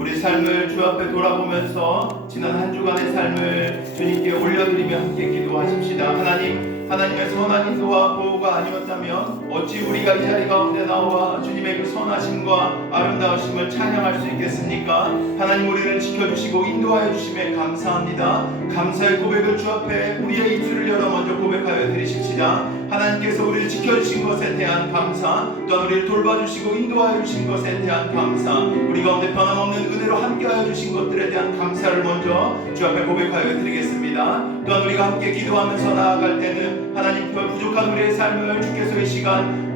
우리 삶을 주 앞에 돌아보면서 지난 한 주간의 삶을 주님께 올려드리며 함께 기도하십시다. 하나님의 선한 인도와 보호가 아니었다면 어찌 우리가 이 자리 가운데 나와 주님의 그 선하심과 아름다우심을 찬양할 수 있겠습니까? 하나님, 우리를 지켜주시고 인도하여 주심에 감사합니다. 감사의 고백을 주 앞에 우리의 입술을 열어 먼저 고백하여 드리십시다. 하나님께서 우리를 지켜주신 것에 대한 감사, 또한 우리를 돌봐주시고 인도하여 주신 것에 대한 감사, 우리 가운데 변함없는 은혜로 함께하여 주신 것들에 대한 감사를 먼저 주 앞에 고백하여 드리겠습니다. 또한 우리가 함께 기도하면서 나아갈 때는 하나님, 부족한 우리의 삶을 주께서 이 시간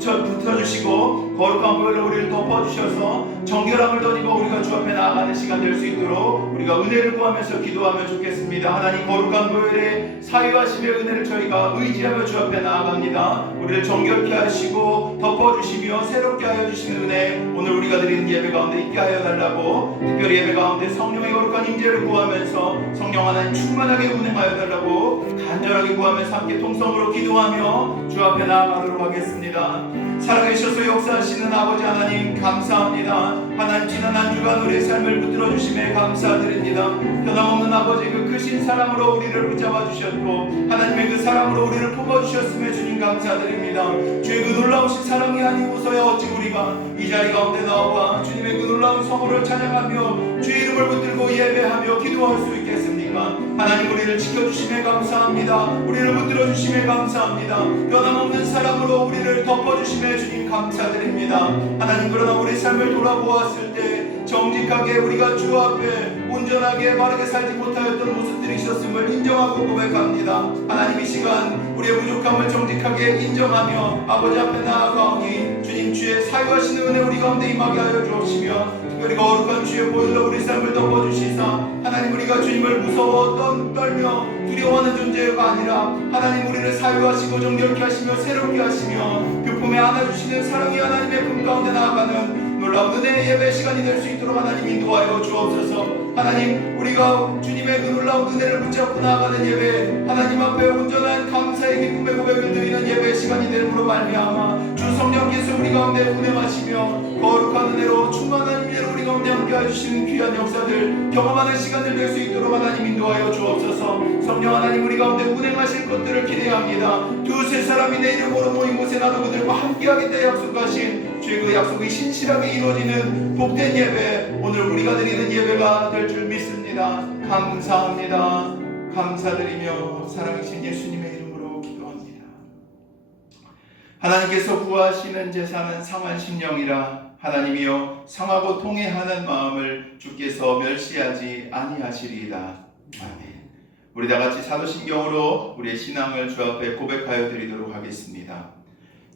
붙여주시고 거룩한 보혈로 우리를 덮어주셔서 정결함을 덧입어 우리가 주 앞에 나아가는 시간 될 수 있도록 우리가 은혜를 구하면서 기도하면 좋겠습니다. 하나님, 거룩한 보혈의 사유하심의 은혜를 저희가 의지하며 주 앞에 나아갑니다. 우리를 정결케 하시고 덮어주시며 새롭게 하여 주시는 은혜, 오늘 우리가 드리는 예배 가운데 있게 하여 달라고, 특별히 예배 가운데 성령의 거룩한 임재를 구하면서 성령 하나님 충만하게 운행하여 달라고 간절하게 구하면서 함께 통성으로 기도하며 주 앞에 나아가도록 하겠습니다. 살아계셔서 역사하시는 아버지 하나님, 감사합니다. 하나님, 지난 한 주간 우리의 삶을 붙들어 주심에 감사드립니다. 변함없는 아버지, 그 크신 사랑으로 우리를 붙잡아 주셨고 하나님의 그 사랑으로 우리를 품어주셨음에 주님 감사드립니다. 주의 그 놀라우신 사랑이 아니고서야 어찌 우리가 이 자리 가운데 나와 주님의 그 놀라운 성호를 찬양하며 주의 이름을 붙들고 예배하며 기도할 수 있겠습니까? 하나님, 우리를 지켜주심에 감사합니다. 우리를 붙들어 주심에 감사합니다. 변함없는 사랑으로 우리를 덮어주심에 주님 감사드립니다. 하나님, 그러나 우리 삶을 돌아보았을 때 정직하게 우리가 주 앞에 온전하게 바르게 살지 못하였던 모습들이 있었음을 인정하고 고백합니다. 하나님, 이 시간 우리의 부족함을 정직하게 인정하며 아버지 앞에 나아가오니 주님, 주의 사유하시는 은혜 우리 가운데 임하게 하여 주옵시며 특별히 거룩한 주의 보혈로 우리 삶을 덮어주시사 하나님, 우리가 주님을 무서워 떨며 두려워하는 존재가 아니라 하나님, 우리를 사유하시고 정결케 하시며 새롭게 하시며 그 품에 안아주시는 사랑이 하나님의 품 가운데 나아가는 놀라운 은혜의 예배 시간이 될 수 있도록 하나님 인도하여 주옵소서. 하나님, 우리가 주님의 그 놀라운 은혜를 붙잡고 나아가는 예배, 하나님 앞에 온전한 감사의 기쁨의 고백을 드리는 예배 시간이 되므로 말미암아 주 성령께서 우리 가운데 운행하시며 거룩한 은혜로 충만한 은혜로 우리 가운데 함께해 주시는 귀한 역사들 경험하는 시간을 낼 수 있도록 하나님 인도하여 주옵소서. 성령 하나님, 우리 가운데 운행하실 것들을 기대합니다. 두세 사람이 내 이름으로 모인 곳에 나도 그들과 함께하겠다 약속하신 주의 그 약속이 신실하게 이루어지는 복된 예배, 오늘 우리가 드리는 예배가 될 줄 믿습니다. 감사합니다. 감사드리며 사랑하신 예수님의 이름으로 기도합니다. 하나님께서 구하시는 제사는 상한 심령이라. 하나님이여, 상하고 통회하는 마음을 주께서 멸시하지 아니하시리이다. 아멘. 우리 다같이 사도신경으로 우리의 신앙을 주 앞에 고백하여 드리도록 하겠습니다.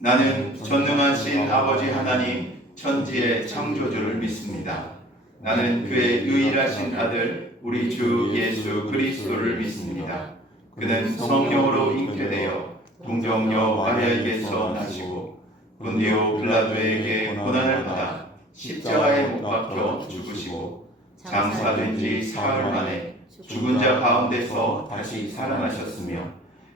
나는 전능하신 아버지 하나님 천지의 창조주를 믿습니다. 나는 그의 유일하신 아들 우리 주 예수 그리스도를 믿습니다. 그는 성령으로 잉태되어 동정녀 마리아에게서 나시고 본디오 빌라도에게 고난을 받아 십자가에 못 박혀 죽으시고 장사된 지 사흘 만에 죽은 자 가운데서 다시 살아나셨으며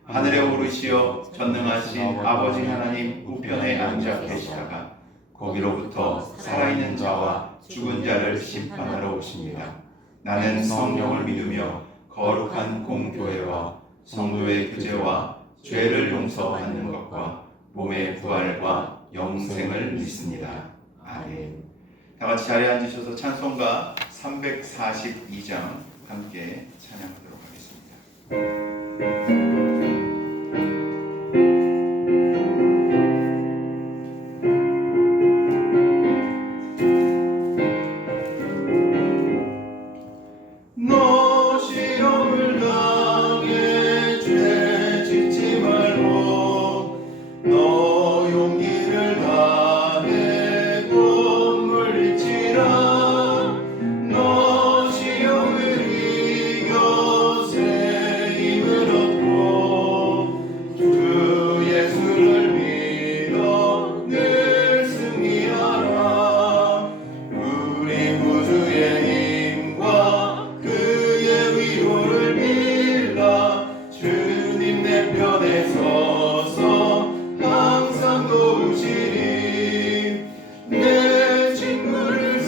하늘에 오르시어 전능하신 아버지 하나님 우편에 앉아 계시다가 거기로부터 살아있는 자와 죽은 자를 심판하러 오십니다. 나는 성령을 믿으며 거룩한 공교회와 성도의 구제와 죄를 용서받는 것과 몸의 부활과 영생을 믿습니다. 아멘. 다같이 자리에 앉으셔서 찬송가 342장 함께 찬양하도록 하겠습니다. 내 친구를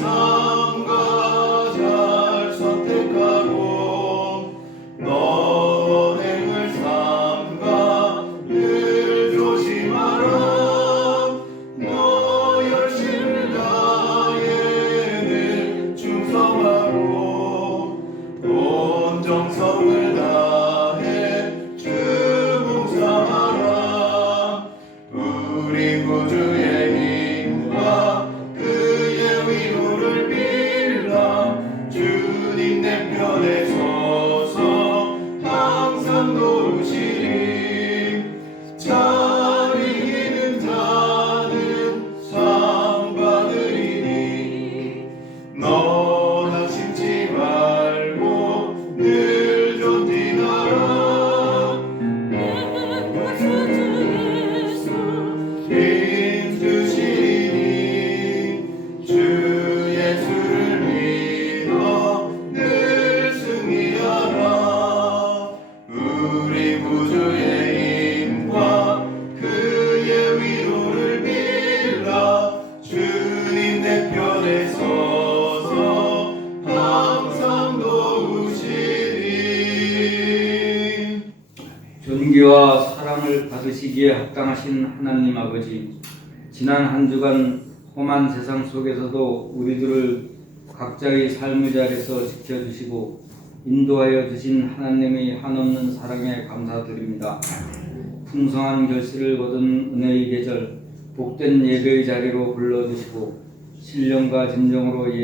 찬송을 받으시기에 합당하신 하나님 아버지, 지난 한 주간 험한 세상 속에서도 우리들을 각자의 삶의 자리에서 지켜주시고 인도하여 주신 하나님의 한없는 사랑에 감사드립니다. 풍성한 결실을 거둔 은혜의 계절, 복된 예배의 자리로 불러주시고 신령과 진정으로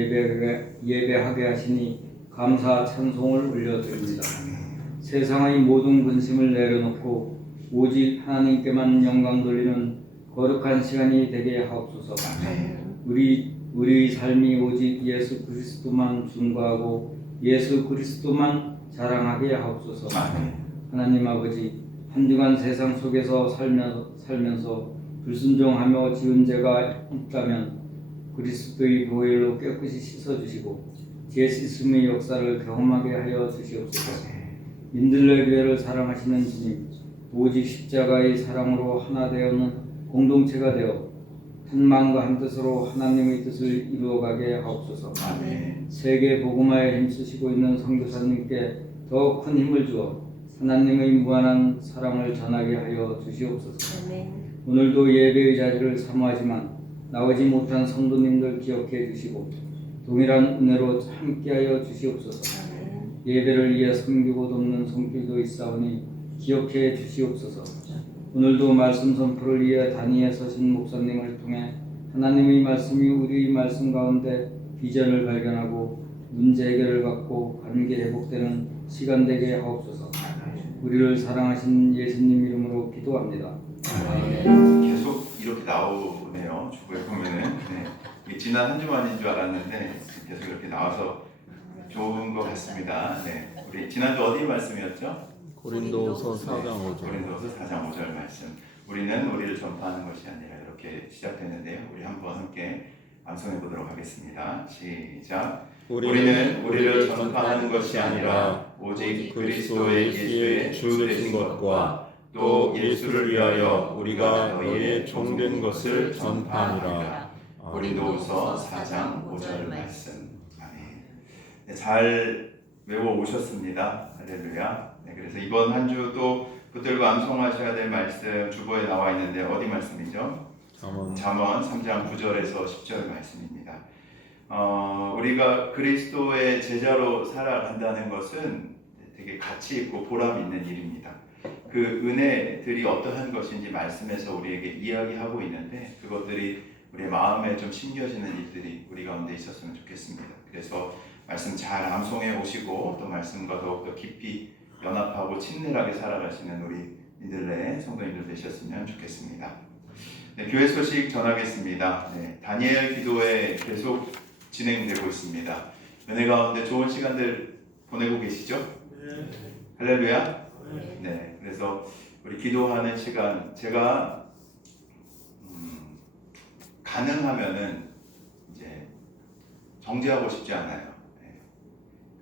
예배하게 하시니 감사 찬송을 올려드립니다. 세상의 모든 근심을 내려놓고 오직 하나님께만 영광 돌리는 거룩한 시간이 되게 하옵소서. 우리 삶이 오직 예수 그리스도만 중과하고 예수 그리스도만 자랑하게 하옵소서. 하나님 아버지, 한 주간 세상 속에서 살면서 불순종하며 지은 죄가 있다면 그리스도의 보혈로 깨끗이 씻어주시고 죄 씻음의 역사를 경험하게 하여 주시옵소서. 민들레 교회를 사랑하시는 주님, 오직 십자가의 사랑으로 하나 되어는 공동체가 되어 한 마음과 한 뜻으로 하나님의 뜻을 이루어가게 하옵소서. 세계 복음화에 힘쓰시고 있는 선교사님께 더 큰 힘을 주어 하나님의 무한한 사랑을 전하게 하여 주시옵소서. 오늘도 예배의 자리를 사모하지만 나오지 못한 성도님들 기억해 주시고 동일한 은혜로 함께하여 주시옵소서. 예배를 위해 섬기고 돕는 손길도 있사오니 기억해 주시옵소서. 오늘도 말씀 선포를 위해 단위에 서신 목사님을 통해 하나님의 말씀이 우리의 말씀 가운데 비전을 발견하고 문제 해결을 받고 관계 회복되는 시간 되게 하옵소서. 우리를 사랑하신 예수님 이름으로 기도합니다. 계속 이렇게 나오네요. 주보에 보면은 이게 지난 한 주만인 줄 알았는데 계속 이렇게 나와서 좋은 것 같습니다. 우리 지난주 어디 말씀이었죠? 고린도서 4장 5절. 고린도서 4장 5절 말씀. 우리는 우리를 전파하는 것이 아니라 이렇게 시작되는데요. 우리 한번 함께 암송해 보도록 하겠습니다. 시작. 우리는 우리를 전파하는 것이 아니라 오직 그리스도 예수의 주 되신 것과 또 예수를 위하여 우리가 너희의 종된 것을 전파하니라. 고린도서 4장 5절 말씀. 아멘. 잘 외워 오셨습니다. 할렐루야. 그래서 이번 한 주도 붙들고 암송하셔야 될 말씀 주보에 나와 있는데 어디 말씀이죠? 잠언 3장 9절에서 10절 말씀입니다. 우리가 그리스도의 제자로 살아간다는 것은 되게 가치 있고 보람 있는 일입니다. 그 은혜들이 어떠한 것인지 말씀에서 우리에게 이야기하고 있는데 그것들이 우리의 마음에 좀 심겨지는 일들이 우리 가운데 있었으면 좋겠습니다. 그래서 말씀 잘 암송해 오시고 또 말씀과 더욱더 깊이 연합하고 친밀하게 살아가시는 우리 민들레 성도님들 되셨으면 좋겠습니다. 교회 소식 전하겠습니다. 다니엘 기도회 계속 진행되고 있습니다. 은혜 가운데 좋은 시간들 보내고 계시죠? 할렐루야. 그래서 우리 기도하는 시간 제가 가능하면은 이제 정지하고 싶지 않아요.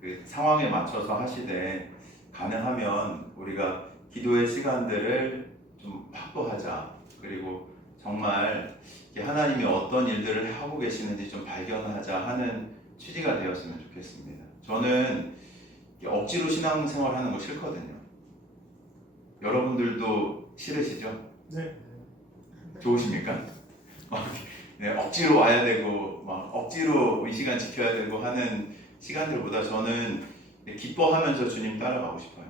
그 상황에 맞춰서 하시되 가능하면 우리가 기도의 시간들을 좀 확보하자. 그리고 정말 하나님이 어떤 일들을 하고 계시는지 좀 발견하자 하는 취지가 되었으면 좋겠습니다. 저는 억지로 신앙생활 하는 거 싫거든요. 여러분들도 싫으시죠? 네. 좋으십니까? 억지로 와야 되고 막 억지로 이 시간 지켜야 되고 하는 시간들보다 저는 기뻐하면서 주님 따라가고 싶어요.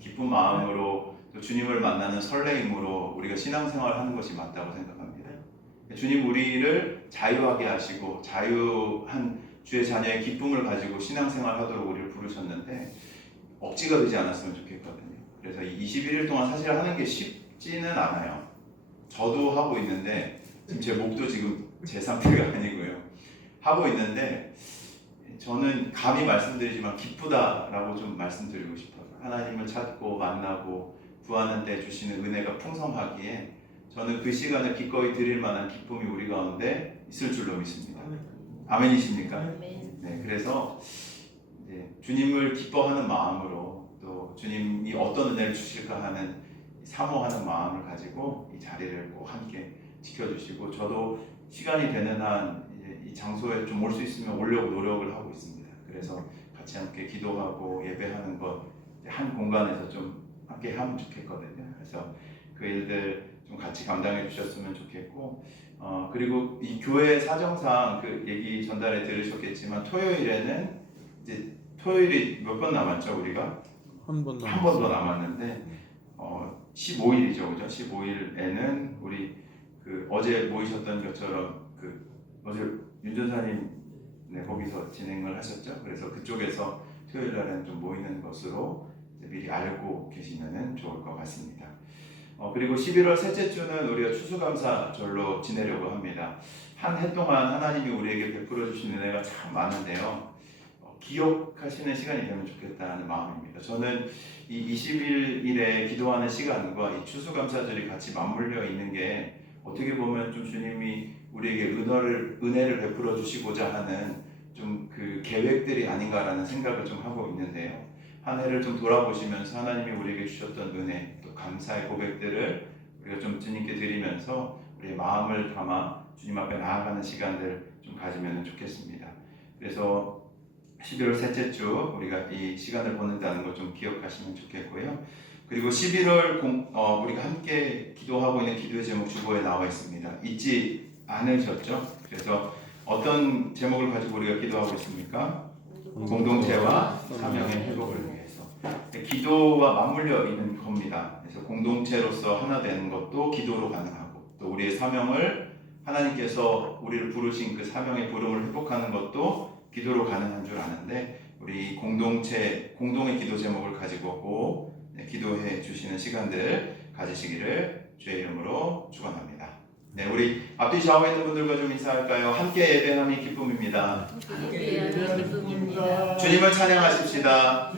기쁜 마음으로 또 주님을 만나는 설레임으로 우리가 신앙생활을 하는 것이 맞다고 생각합니다. 주님 우리를 자유하게 하시고 자유한 주의 자녀의 기쁨을 가지고 신앙생활 하도록 우리를 부르셨는데 억지가 되지 않았으면 좋겠거든요. 그래서 21일 동안 사실 하는 게 쉽지는 않아요. 저도 하고 있는데 지금 제 목도 지금 제 상태가 아니고요. 하고 있는데 저는 감히 말씀드리지만 기쁘다라고 좀 말씀드리고 싶어요. 하나님을 찾고 만나고 구하는 데 주시는 은혜가 풍성하기에 저는 그 시간을 기꺼이 드릴 만한 기쁨이 우리 가운데 있을 줄로 믿습니다. 아멘이십니까? 네, 그래서 주님을 기뻐하는 마음으로 또 주님이 어떤 은혜를 주실까 하는 사모하는 마음을 가지고 이 자리를 꼭 함께 지켜주시고 저도 시간이 되는 한 이 장소에 좀 올 수 있으면 오려고 노력을 하고 있습니다. 그래서 같이 함께 기도하고 예배하는 것 한 공간에서 좀 함께 하면 좋겠거든요. 그래서 그 일들 좀 같이 감당해 주셨으면 좋겠고 그리고 이 교회 사정상 그 얘기 전달에 들으셨겠지만 토요일에는 이제 토요일이 몇 번 남았죠 우리가? 한 번 한 번 더 남았는데 15일이죠 그죠? 15일에는 우리 그 어제 모이셨던 것처럼 그 어제 윤 전사님 네, 거기서 진행을 하셨죠? 그래서 그쪽에서 토요일 날은 좀 모이는 것으로 이제 미리 알고 계시면 좋을 것 같습니다. 그리고 11월 셋째 주는 우리가 추수감사절로 지내려고 합니다. 한 해 동안 하나님이 우리에게 베풀어 주신 은혜가 참 많은데요. 기억하시는 시간이 되면 좋겠다는 마음입니다. 저는 이 20일에 기도하는 시간과 이 추수감사절이 같이 맞물려 있는 게 어떻게 보면 좀 주님이 우리에게 은혜를 베풀어 주시고자 하는 좀 그 계획들이 아닌가라는 생각을 좀 하고 있는데요. 한 해를 좀 돌아보시면서 하나님이 우리에게 주셨던 은혜, 또 감사의 고백들을 우리가 좀 주님께 드리면서 우리의 마음을 담아 주님 앞에 나아가는 시간들 좀 가지면 좋겠습니다. 그래서 11월 셋째 주 우리가 이 시간을 보낸다는 것 좀 기억하시면 좋겠고요. 그리고 11월 우리가 함께 기도하고 있는 기도의 제목 주보에 나와 있습니다. 잊지 않으셨죠? 그래서 어떤 제목을 가지고 우리가 기도하고 있습니까? 공동체와 사명의 회복을 위해서. 기도와 맞물려 있는 겁니다. 그래서 공동체로서 하나 되는 것도 기도로 가능하고 또 우리의 사명을 하나님께서 우리를 부르신 그 사명의 부름을 회복하는 것도 기도로 가능한 줄 아는데 우리 공동의 기도 제목을 가지고 꼭 기도해 주시는 시간들 가지시기를 주의 이름으로 축원합니다. 네, 우리 앞뒤 좌우에 있는 분들과 좀 인사할까요? 함께 예배함이 기쁨입니다. 주님을 찬양하십시다.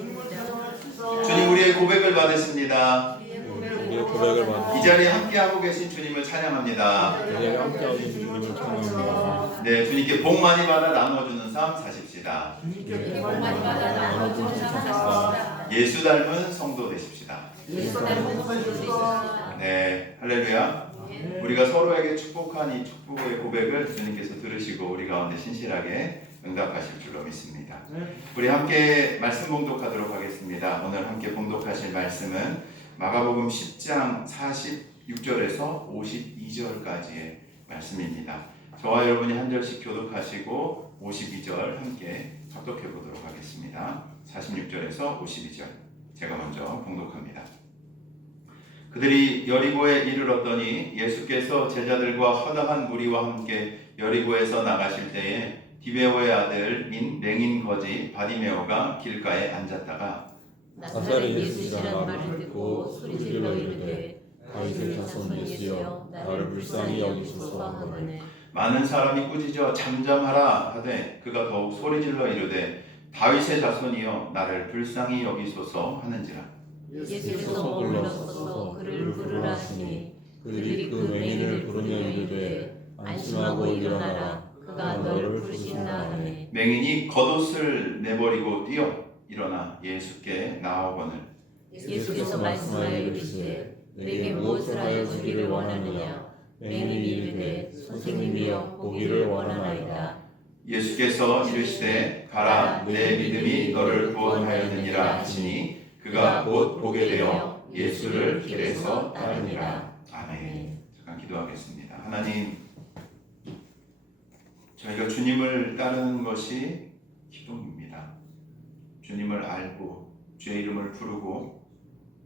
주님 우리의 고백을 받으십니다. 우리의 고백을 받으시고 이 자리에 함께하고 계신 주님을 찬양합니다. 이 자리에 함께하고 계신 주님을 찬양합니다. 네, 주님께 복 많이 받아 나누어주는 삶 사십시다. 예수 닮은 성도 되십시다. 네, 할렐루야. 우리가 서로에게 축복한 이 축복의 고백을 주님께서 들으시고 우리 가운데 신실하게 응답하실 줄로 믿습니다. 우리 함께 말씀 봉독하도록 하겠습니다. 오늘 함께 봉독하실 말씀은 마가복음 10장 46절에서 52절까지의 말씀입니다. 저와 여러분이 한 절씩 교독하시고 52절 함께 합독해 보도록 하겠습니다. 46절에서 52절 제가 먼저 봉독합니다. 그들이 여리고에 이르렀더니 예수께서 제자들과 허다한 무리와 함께 여리고에서 나가실 때에 디베오의 아들인 맹인 거지 바디메오가 길가에 앉았다가 나사렛 예수시라는 말을 듣고 소리질러 이르되 다윗의 자손 예수여 나를 불쌍히 여기소서 하거늘 많은 사람이 꾸짖어 잠잠하라 하되 그가 더욱 소리질러 이르되 다윗의 자손이여 나를 불쌍히 여기소서 하는지라. 예수께서 물러서서 그를 부르라 하시니 그들이 그 맹인을 부르며 이르되 안심하고 일어나라 그가 너를 부르신다 하네. 맹인이 겉옷을 내버리고 뛰어 일어나 예수께 나아오거늘 예수께서 말씀하여 이르시되 내게 무엇을 하여 주기를 원하느냐. 맹인이 이르되 선생님이여 보기를 원하나이다. 예수께서 이르시되 가라 내 믿음이 너를 구원하였느니라 하시니 그가 곧 보게 되어 예수를 길에서 따르니라. 아멘. 잠깐 기도하겠습니다. 하나님, 저희가 주님을 따르는 것이 기쁨입니다. 주님을 알고 주의 이름을 부르고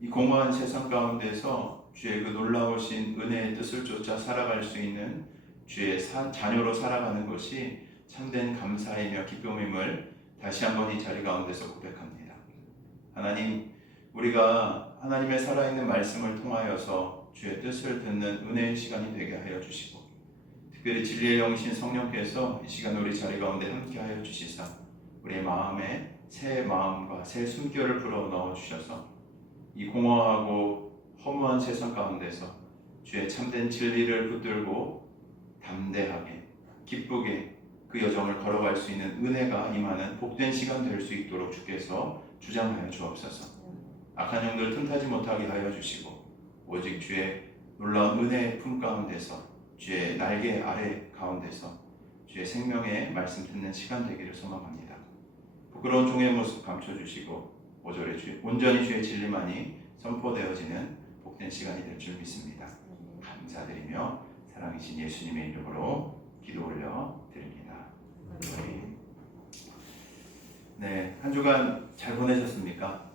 이 공허한 세상 가운데서 주의 그 놀라우신 은혜의 뜻을 쫓아 살아갈 수 있는 주의 자녀로 살아가는 것이 참된 감사이며 기쁨임을 다시 한번 이 자리 가운데서 고백합니다. 하나님, 우리가 하나님의 살아있는 말씀을 통하여서 주의 뜻을 듣는 은혜의 시간이 되게 하여 주시고 특별히 진리의 영이신 성령께서 이 시간 우리 자리 가운데 함께하여 주시사 우리의 마음에 새 마음과 새 숨결을 불어넣어 주셔서 이 공허하고 허무한 세상 가운데서 주의 참된 진리를 붙들고 담대하게 기쁘게 그 여정을 걸어갈 수 있는 은혜가 임하는 복된 시간 될 수 있도록 주께서 주장하여 주옵소서. 악한 영들 틈타지 못하게 하여 주시고 오직 주의 놀라운 은혜의 품 가운데서 주의 날개 아래 가운데서 주의 생명의 말씀 듣는 시간 되기를 소망합니다. 부끄러운 종의 모습 감춰주시고 온전히 주의 진리만이 선포되어지는 복된 시간이 될 줄 믿습니다. 감사드리며 사랑이신 예수님의 이름으로 기도 올려 드립니다. 네, 한 주간 잘 보내셨습니까?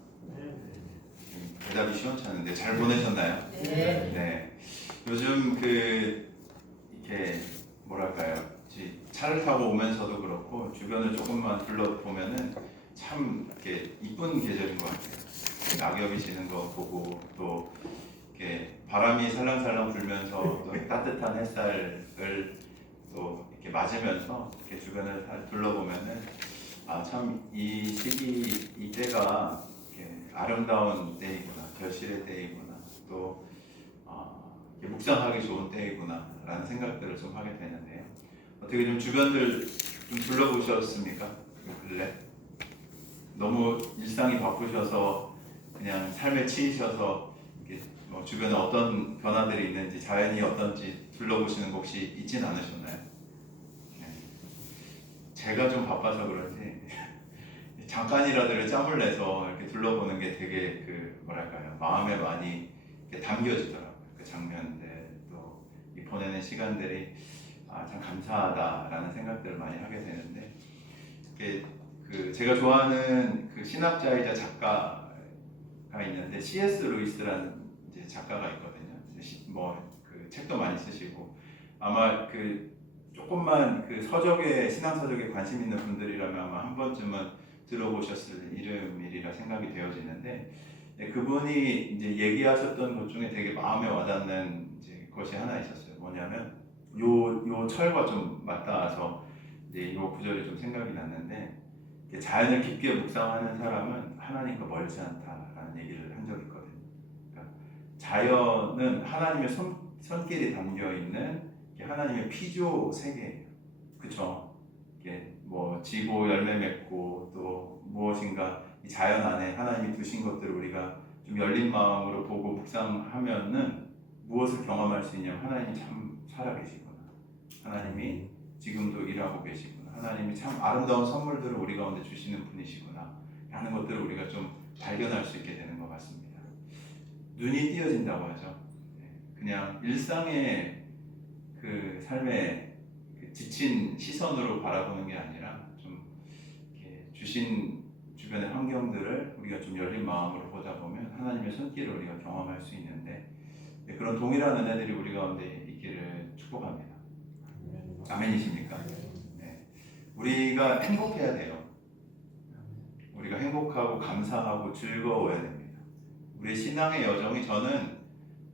대답이 시원찮은데 잘 보내셨나요? 네. 요즘 이렇게 뭐랄까요? 차를 타고 오면서도 그렇고 주변을 조금만 둘러보면은 참 이렇게 이쁜 계절인 것 같아요. 낙엽이 지는 거 보고 또 이렇게 바람이 살랑살랑 불면서 또 따뜻한 햇살을 또 이렇게 맞으면서 이렇게 주변을 둘러보면은 참 이 시기 이때가 아름다운 때이구나, 결실의 때이구나, 또 묵상하기 좋은 때이구나라는 생각들을 좀 하게 되는데요. 어떻게 좀 주변들 좀 둘러보셨습니까? 근래 너무 일상이 바쁘셔서 그냥 삶에 치이셔서 뭐 주변에 어떤 변화들이 있는지 자연이 어떤지 둘러보시는 거 혹시 있진 않으셨나요? 네. 제가 좀 바빠서 그런지 잠깐이라도 짬을 내서 이렇게 둘러보는 게 되게 뭐랄까요, 마음에 많이 이렇게 담겨지더라고요. 그 장면들 또 이 보내는 시간들이 참 감사하다라는 생각들을 많이 하게 되는데 제가 좋아하는 신학자이자 작가가 있는데 C.S. 루이스라는 이제 작가가 있거든요. 책도 많이 쓰시고 아마 조금만 서적에 신앙 서적에 관심 있는 분들이라면 아마 한 번쯤은 들어보셨을 이름이라 생각이 되어지는데 그분이 이제 얘기하셨던 것 중에 되게 마음에 와닿는 이제 것이 하나 있었어요. 뭐냐면 요 철과 좀 맞닿아서 이제 요 구절이 좀 생각이 났는데 자연을 깊게 묵상하는 사람은 하나님과 멀지 않다라는 얘기를 한 적이 있거든요. 그러니까 자연은 하나님의 손길이 담겨 있는 하나님의 피조 세계예요. 그렇죠? 뭐 지고 열매 맺고 또 무엇인가 이 자연 안에 하나님이 두신 것들을 우리가 좀 열린 마음으로 보고 묵상하면은 무엇을 경험할 수 있냐면 하나님이 참 살아계시구나, 하나님이 지금도 일하고 계시구나, 하나님이 참 아름다운 선물들을 우리 가운데 주시는 분이시구나 라는 것들을 우리가 좀 발견할 수 있게 되는 것 같습니다. 눈이 띄어진다고 하죠. 그냥 일상의 삶의 지친 시선으로 바라보는 게 아니라 좀 이렇게 주신 주변의 환경들을 우리가 좀 열린 마음으로 보다 보면 하나님의 손길을 우리가 경험할 수 있는데 그런 동일한 은혜들이 우리 가운데 있기를 축복합니다. 아멘이십니까? 네. 우리가 행복해야 돼요. 우리가 행복하고 감사하고 즐거워야 됩니다. 우리 신앙의 여정이 저는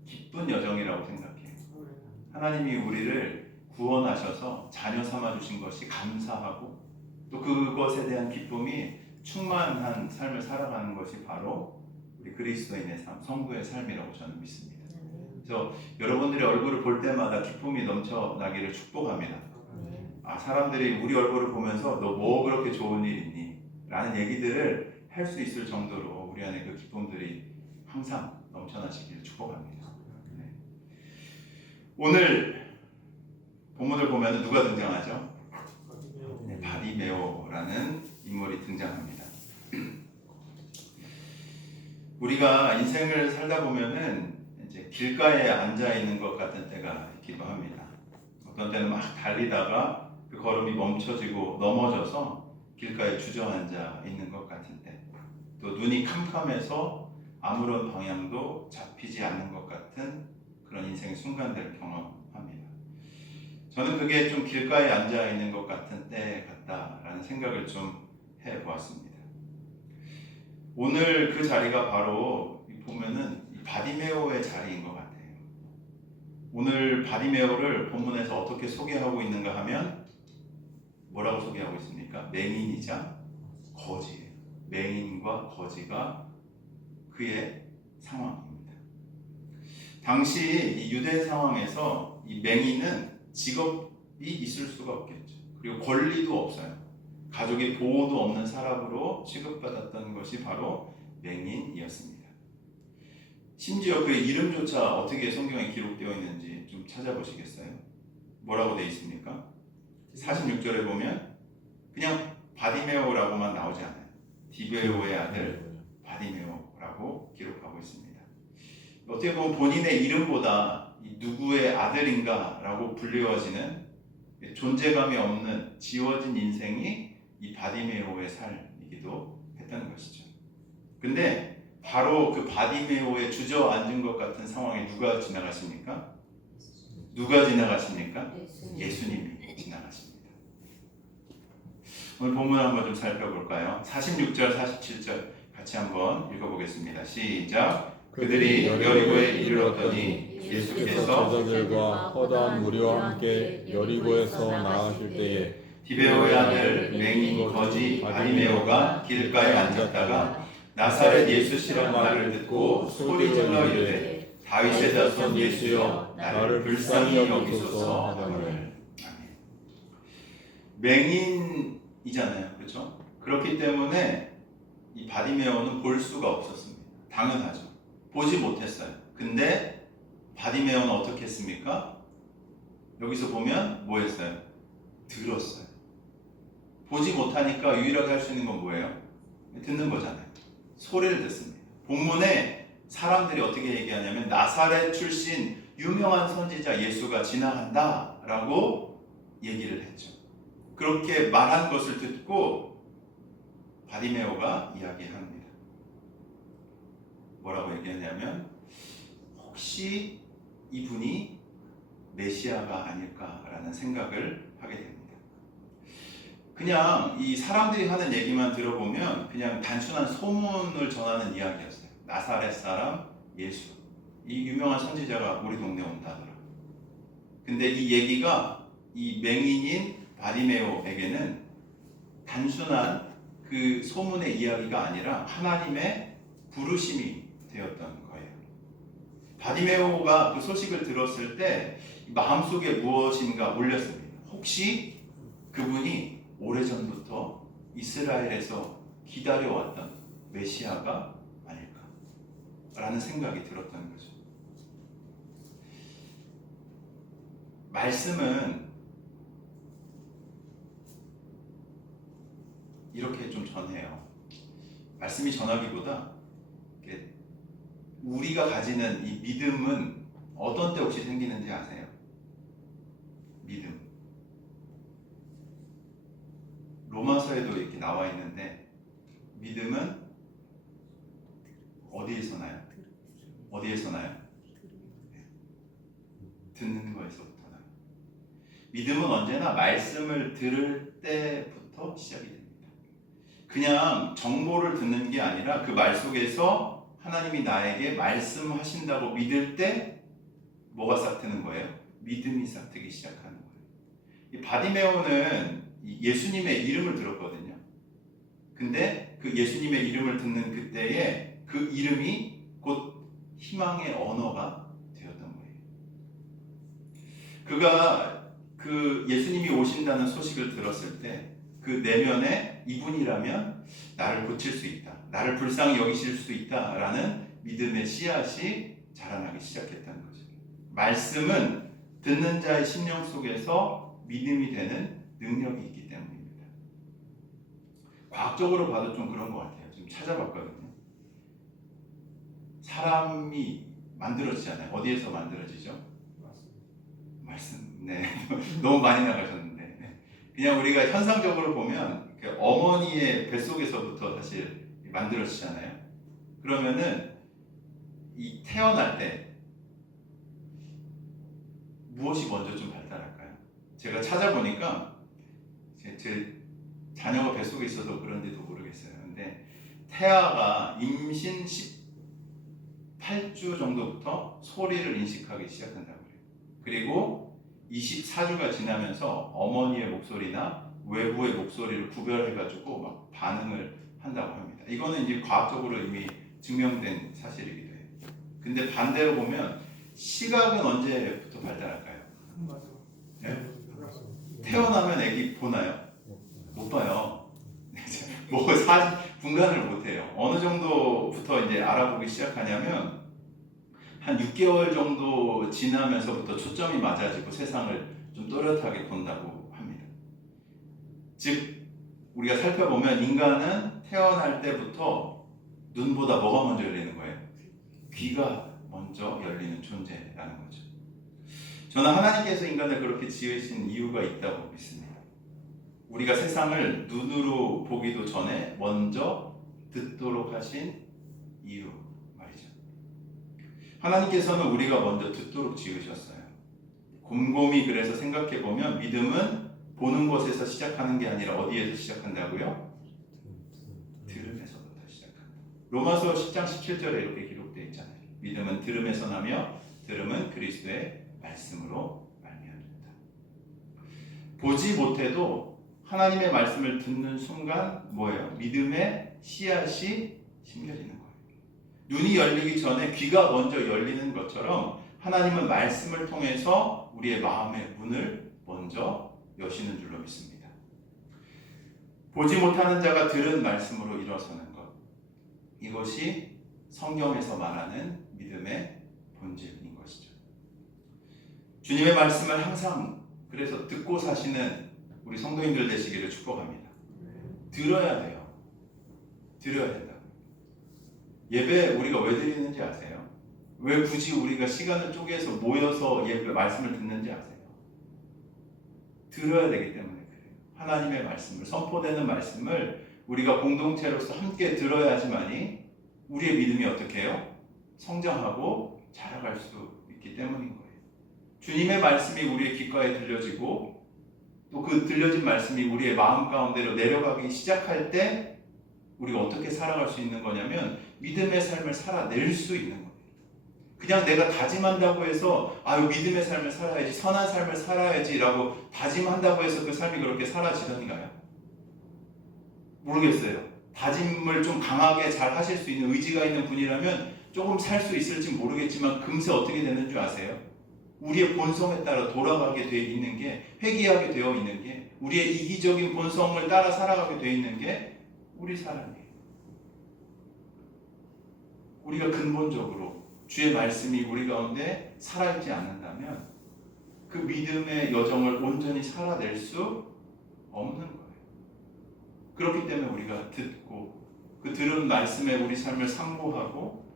기쁜 여정이라고 생각해요. 하나님이 우리를 구원하셔서 자녀 삼아 주신 것이 감사하고 또 그것에 대한 기쁨이 충만한 삶을 살아가는 것이 바로 우리 그리스도인의 삶, 성도의 삶이라고 저는 믿습니다. 그래서 여러분들의 얼굴을 볼 때마다 기쁨이 넘쳐나기를 축복합니다. 사람들이 우리 얼굴을 보면서 너 뭐 그렇게 좋은 일 있니? 라는 얘기들을 할 수 있을 정도로 우리 안에 그 기쁨들이 항상 넘쳐나시기를 축복합니다. 네. 오늘 본문을 보면 누가 등장하죠? 네, 바디메오라는 인물이 등장합니다. 우리가 인생을 살다 보면은 이제 길가에 앉아 있는 것 같은 때가 있기도 합니다. 어떤 때는 막 달리다가 그 걸음이 멈춰지고 넘어져서 길가에 주저앉아 있는 것 같은 때, 또 눈이 캄캄해서 아무런 방향도 잡히지 않는 것 같은 그런 인생의 순간들을 경험합니다. 저는 그게 좀 길가에 앉아 있는 것 같은 때 같다라는 생각을 좀 해보았습니다. 오늘 그 자리가 바로 보면은 바디메오의 자리인 것 같아요. 오늘 바디메오를 본문에서 어떻게 소개하고 있는가 하면 뭐라고 소개하고 있습니까? 맹인이자 거지예요. 맹인과 거지가 그의 상황입니다. 당시 이 유대 상황에서 이 맹인은 직업이 있을 수가 없겠죠. 그리고 권리도 없어요. 가족의 보호도 없는 사람으로 취급받았던 것이 바로 맹인이었습니다. 심지어 그의 이름조차 어떻게 성경에 기록되어 있는지 좀 찾아보시겠어요? 뭐라고 되어 있습니까? 46절에 보면 그냥 바디메오라고만 나오지 않아요. 디베오의 아들 바디메오라고 기록하고 있습니다. 어떻게 보면 본인의 이름보다 이 누구의 아들인가라고 불리워지는 존재감이 없는 지워진 인생이 이 바디메오의 삶이기도 했다는 것이죠. 근데 바로 그 바디메오에 주저앉은 것 같은 상황에 누가 지나가십니까? 누가 지나가십니까? 예수님이 지나가십니다. 오늘 본문 한번 좀 살펴볼까요? 46절, 47절 같이 한번 읽어보겠습니다. 시작. 그들이 여리고에 이르렀더니 예수께서 제자들과 허다한 무리와 함께 여리고에서 나가실 때에 디베오의 아들 맹인 거지 바디메오가 길가에 앉았다가 나사렛 예수시라는 말을 듣고 소리질러 이르되 다윗의 자손 예수여 나를 불쌍히 여기소서 하더니. 맹인이잖아요, 그렇죠? 그렇기 때문에 이 바디메오는 볼 수가 없었습니다. 당연하죠. 보지 못했어요. 근데 바디메오는 어떻게 했습니까? 여기서 보면 뭐 했어요? 들었어요. 보지 못하니까 유일하게 할 수 있는 건 뭐예요? 듣는 거잖아요. 소리를 듣습니다. 본문에 사람들이 어떻게 얘기하냐면 나사렛 출신 유명한 선지자 예수가 지나간다 라고 얘기를 했죠. 그렇게 말한 것을 듣고 바디메오가 이야기합니다. 뭐라고 얘기하냐면 혹시 이분이 메시아가 아닐까라는 생각을 하게 됩니다. 그냥 이 사람들이 하는 얘기만 들어보면 그냥 단순한 소문을 전하는 이야기였어요. 나사렛 사람 예수, 이 유명한 선지자가 우리 동네에 온다더라. 근데 이 얘기가 이 맹인인 바디메오에게는 단순한 그 소문의 이야기가 아니라 하나님의 부르심이 되었던 거예요. 바디메오가 그 소식을 들었을 때 마음속에 무엇인가 몰렸습니다. 혹시 그분이 오래전부터 이스라엘에서 기다려왔던 메시아가 아닐까 라는 생각이 들었던 거죠. 말씀은 이렇게 좀 전해요. 말씀이 전하기보다 우리가 가지는 이 믿음은 어떤 때 혹시 생기는지 아세요? 믿음. 로마서에도 이렇게 나와 있는데 믿음은 어디에서 나요? 어디에서 나요? 듣는 거에서부터 나요. 믿음은 언제나 말씀을 들을 때부터 시작이 됩니다. 그냥 정보를 듣는 게 아니라 그 말 속에서 하나님이 나에게 말씀하신다고 믿을 때 뭐가 싹 트는 거예요? 믿음이 싹 트기 시작하는 거예요. 이 바디메오는 예수님의 이름을 들었거든요. 근데 그 예수님의 이름을 듣는 그때에 그 이름이 곧 희망의 언어가 되었던 거예요. 그가 그 예수님이 오신다는 소식을 들었을 때 그 내면에 이분이라면 나를 고칠 수 있다, 나를 불쌍히 여기실 수 있다라는 믿음의 씨앗이 자라나기 시작했다는 거죠. 말씀은 듣는 자의 심령 속에서 믿음이 되는 능력이 있기 때문입니다. 과학적으로 봐도 좀 그런 것 같아요. 좀 찾아봤거든요. 사람이 만들어지잖아요. 어디에서 만들어지죠? 말씀. 네. 너무 많이 나가셨는데. 그냥 우리가 현상적으로 보면 어머니의 뱃속에서부터 사실 만들어지잖아요. 그러면은 이 태어날 때 무엇이 먼저 좀 발달할까요? 제가 찾아보니까 제 자녀가 뱃속에 있어서 그런지도 모르겠어요. 근데 태아가 임신 18주 정도부터 소리를 인식하기 시작한다고 해요. 그리고 24주가 지나면서 어머니의 목소리나 외부의 목소리를 구별해가지고 막 반응을 한다고 합니다. 이거는 이제 과학적으로 이미 증명된 사실이기도 해요. 근데 반대로 보면 시각은 언제부터 발달할까요? 네? 태어나면 애기 보나요? 못 봐요. 뭐 사진 분간을 못 해요. 어느 정도부터 이제 알아보기 시작하냐면 한 6개월 정도 지나면서부터 초점이 맞아지고 세상을 좀 또렷하게 본다고 합니다. 즉 우리가 살펴보면 인간은 태어날 때부터 눈보다 뭐가 먼저 열리는 거예요? 귀가 먼저 먼저 열리는 존재라는 거죠. 저는 하나님께서 인간을 그렇게 지으신 이유가 있다고 믿습니다. 우리가 세상을 눈으로 보기도 전에 먼저 듣도록 하신 이유 말이죠. 하나님께서는 우리가 먼저 듣도록 지으셨어요. 곰곰이 그래서 생각해 보면 믿음은 보는 것에서 시작하는 게 아니라 어디에서 시작한다고요? 들음에서부터 시작한다. 로마서 10장 17절에 이렇게 기록되어 있잖아요. 믿음은 들음에서 나며 들음은 그리스도의 말씀으로 말미암는다. 보지 못해도 하나님의 말씀을 듣는 순간 뭐예요? 믿음의 씨앗이 심겨지는 거예요. 눈이 열리기 전에 귀가 먼저 열리는 것처럼 하나님은 말씀을 통해서 우리의 마음의 문을 먼저 여시는 줄로 믿습니다. 보지 못하는 자가 들은 말씀으로 일어서는 것, 이것이 성경에서 말하는 믿음의 본질인 것이죠. 주님의 말씀을 항상 그래서 듣고 사시는 우리 성도님들 되시기를 축복합니다. 들어야 돼요. 들어야 된다. 예배 우리가 왜 드리는지 아세요? 왜 굳이 우리가 시간을 쪼개서 모여서 예배 말씀을 듣는지 아세요? 들어야 되기 때문에 그래요. 하나님의 말씀을, 선포되는 말씀을 우리가 공동체로서 함께 들어야지만이 우리의 믿음이 어떻게 해요? 성장하고 자라갈 수 있기 때문인 거예요. 주님의 말씀이 우리의 귓가에 들려지고 또 그 들려진 말씀이 우리의 마음 가운데로 내려가기 시작할 때 우리가 어떻게 살아갈 수 있는 거냐면 믿음의 삶을 살아낼 수 있는 거예요. 그냥 내가 다짐한다고 해서 믿음의 삶을 살아야지, 선한 삶을 살아야지라고 다짐한다고 해서 그 삶이 그렇게 사라지던가요? 모르겠어요. 다짐을 좀 강하게 잘 하실 수 있는 의지가 있는 분이라면 조금 살 수 있을지 모르겠지만 금세 어떻게 되는 줄 아세요? 우리의 본성에 따라 돌아가게 되어 있는 게, 회귀하게 되어 있는 게, 우리의 이기적인 본성을 따라 살아가게 되어 있는 게 우리 사람이에요. 우리가 근본적으로 주의 말씀이 우리 가운데 살아있지 않는다면 그 믿음의 여정을 온전히 살아낼 수 없는 거예요. 그렇기 때문에 우리가 듣고 그 들은 말씀에 우리 삶을 상고하고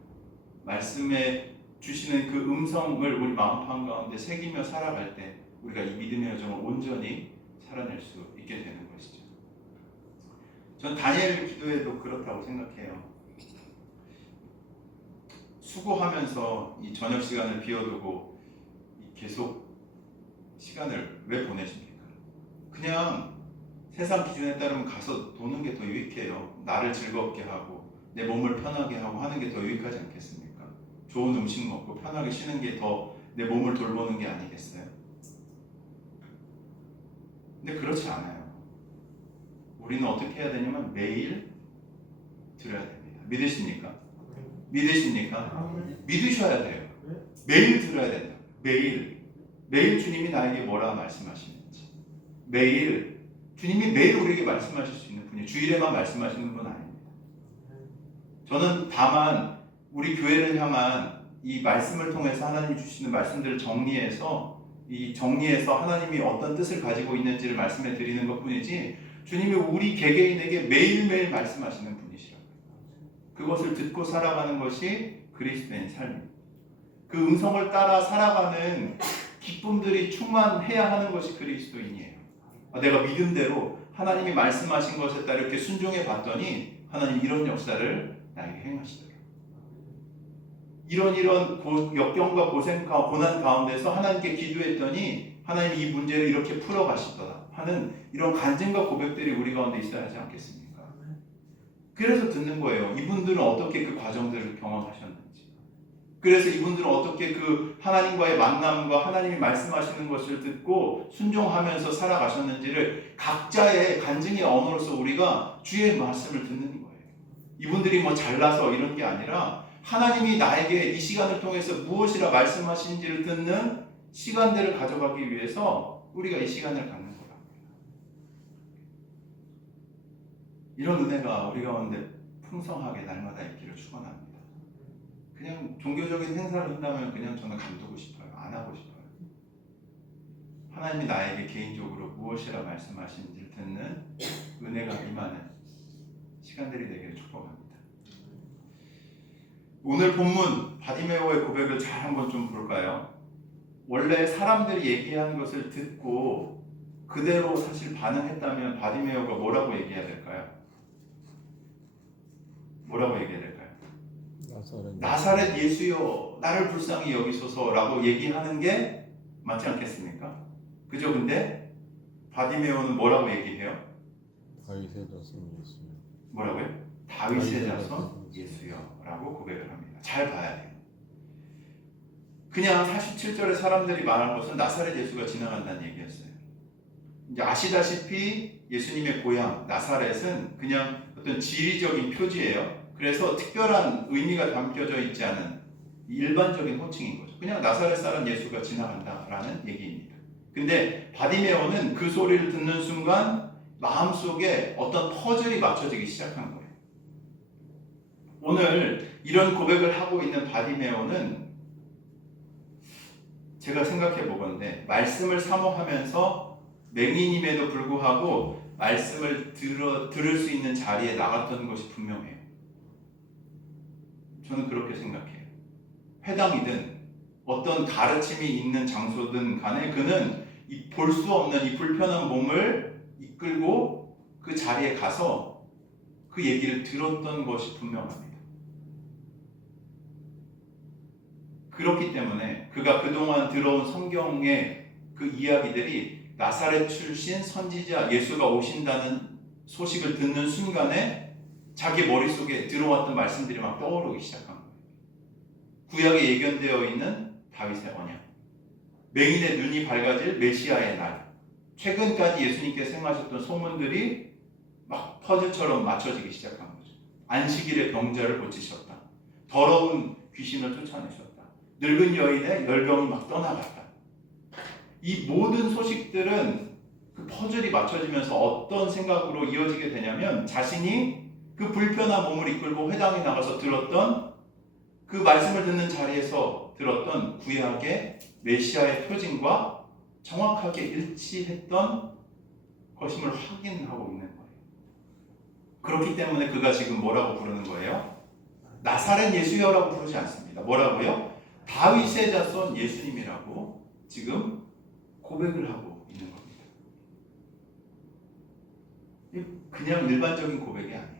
말씀에 주시는 그 음성을 우리 마음 한가운데 새기며 살아갈 때 우리가 이 믿음의 여정을 온전히 살아낼 수 있게 되는 것이죠. 전 다니엘 기도에도 그렇다고 생각해요. 수고하면서 이 저녁 시간을 비워두고 계속 시간을 왜 보내십니까? 그냥 세상 기준에 따르면 가서 노는 게 더 유익해요. 나를 즐겁게 하고 내 몸을 편하게 하고 하는 게 더 유익하지 않겠습니까? 좋은 음식 먹고 편하게 쉬는 게 더 내 몸을 돌보는 게 아니겠어요? 근데 그렇지 않아요. 우리는 어떻게 해야 되냐면 매일 들어야 됩니다. 믿으십니까? 믿으십니까? 믿으셔야 돼요. 매일 들어야 된다. 매일 주님이 나에게 뭐라 말씀하시는지, 매일 주님이 매일 우리에게 말씀하실 수 있는 분이 주일에만 말씀하시는 분 아닙니다. 저는 다만 우리 교회를 향한 이 말씀을 통해서 하나님이 주시는 말씀들을 정리해서 하나님이 어떤 뜻을 가지고 있는지를 말씀해 드리는 것뿐이지, 주님이 우리 개개인에게 매일매일 말씀하시는 분이시라고요. 그것을 듣고 살아가는 것이 그리스도인 삶입니다. 그 음성을 따라 살아가는 기쁨들이 충만해야 하는 것이 그리스도인이에요. 내가 믿음대로 하나님이 말씀하신 것에 따라 이렇게 순종해 봤더니 하나님 이런 역사를 나에게 행하시더라. 이런 역경과 고생과 고난 가운데서 하나님께 기도했더니 하나님이 이 문제를 이렇게 풀어가시더라 하는 이런 간증과 고백들이 우리 가운데 있어야 하지 않겠습니까? 그래서 듣는 거예요. 이분들은 어떻게 그 과정들을 경험하셨는지, 그래서 이분들은 어떻게 그 하나님과의 만남과 하나님이 말씀하시는 것을 듣고 순종하면서 살아가셨는지를 각자의 간증의 언어로서 우리가 주의 말씀을 듣는 거예요. 이분들이 뭐 잘나서 이런 게 아니라 하나님이 나에게 이 시간을 통해서 무엇이라 말씀하시는지를 듣는 시간들을 가져가기 위해서 우리가 이 시간을 갖는 거라고요. 이런 은혜가 우리 가운데 풍성하게 날마다 있기를 축원합니다. 그냥 종교적인 행사를 한다면 그냥 저는 감두고 싶어요. 안 하고 싶어요. 하나님이 나에게 개인적으로 무엇이라 말씀하시는지를 듣는 은혜가 임하는 시간들이 되기를 축복합니다. 오늘 본문 바디메오의 고백을 잘 한번 좀 볼까요? 원래 사람들이 얘기하는 것을 듣고 그대로 사실 반응했다면 바디메오가 뭐라고 얘기해야 될까요? 뭐라고 얘기해야 될까요? 나사렛 예수여 나를 불쌍히 여기소서라고 얘기하는 게 맞지 않겠습니까? 그죠? 근데 바디메오는 뭐라고 얘기해요? 다윗의 자손 예수. 뭐라고요? 다윗의 자손 예수여 라고 고백을 합니다. 잘 봐야 돼요. 그냥 47절에 사람들이 말한 것은 나사렛 예수가 지나간다는 얘기였어요. 이제 아시다시피 예수님의 고향 나사렛은 그냥 어떤 지리적인 표지예요. 그래서 특별한 의미가 담겨져 있지 않은 일반적인 호칭인 거죠. 그냥 나사렛 사람 예수가 지나간다라는 얘기입니다. 근데 바디메오는 그 소리를 듣는 순간 마음속에 어떤 퍼즐이 맞춰지기 시작한 거예요. 오늘 이런 고백을 하고 있는 바디메오는 제가 생각해 보건데 말씀을 사모하면서 맹인임에도 불구하고 말씀을 들을 수 있는 자리에 나갔던 것이 분명해요. 저는 그렇게 생각해요. 회당이든 어떤 가르침이 있는 장소든 간에 그는 볼 수 없는 이 불편한 몸을 이끌고 그 자리에 가서 그 얘기를 들었던 것이 분명합니다. 그렇기 때문에 그가 그동안 들어온 성경의 그 이야기들이 나사렛 출신 선지자 예수가 오신다는 소식을 듣는 순간에 자기 머릿속에 들어왔던 말씀들이 막 떠오르기 시작한 거예요. 구약에 예견되어 있는 다윗의 언약, 맹인의 눈이 밝아질 메시아의 날, 최근까지 예수님께서 행하셨던 소문들이 막 퍼즐처럼 맞춰지기 시작한 거죠. 안식일에 병자를 고치셨다. 더러운 귀신을 쫓아내셨다. 늙은 여인의 열병이 막 떠나갔다. 이 모든 소식들은 그 퍼즐이 맞춰지면서 어떤 생각으로 이어지게 되냐면 자신이 그 불편한 몸을 이끌고 회당에 나가서 들었던 그 말씀을 듣는 자리에서 들었던 구약의 메시아의 표징과 정확하게 일치했던 것임을 확인하고 있는 거예요. 그렇기 때문에 그가 지금 뭐라고 부르는 거예요? 나사렛 예수여라고 부르지 않습니다. 뭐라고요? 다윗의 자손 예수님이라고 지금 고백을 하고 있는 겁니다. 그냥 일반적인 고백이 아니에요.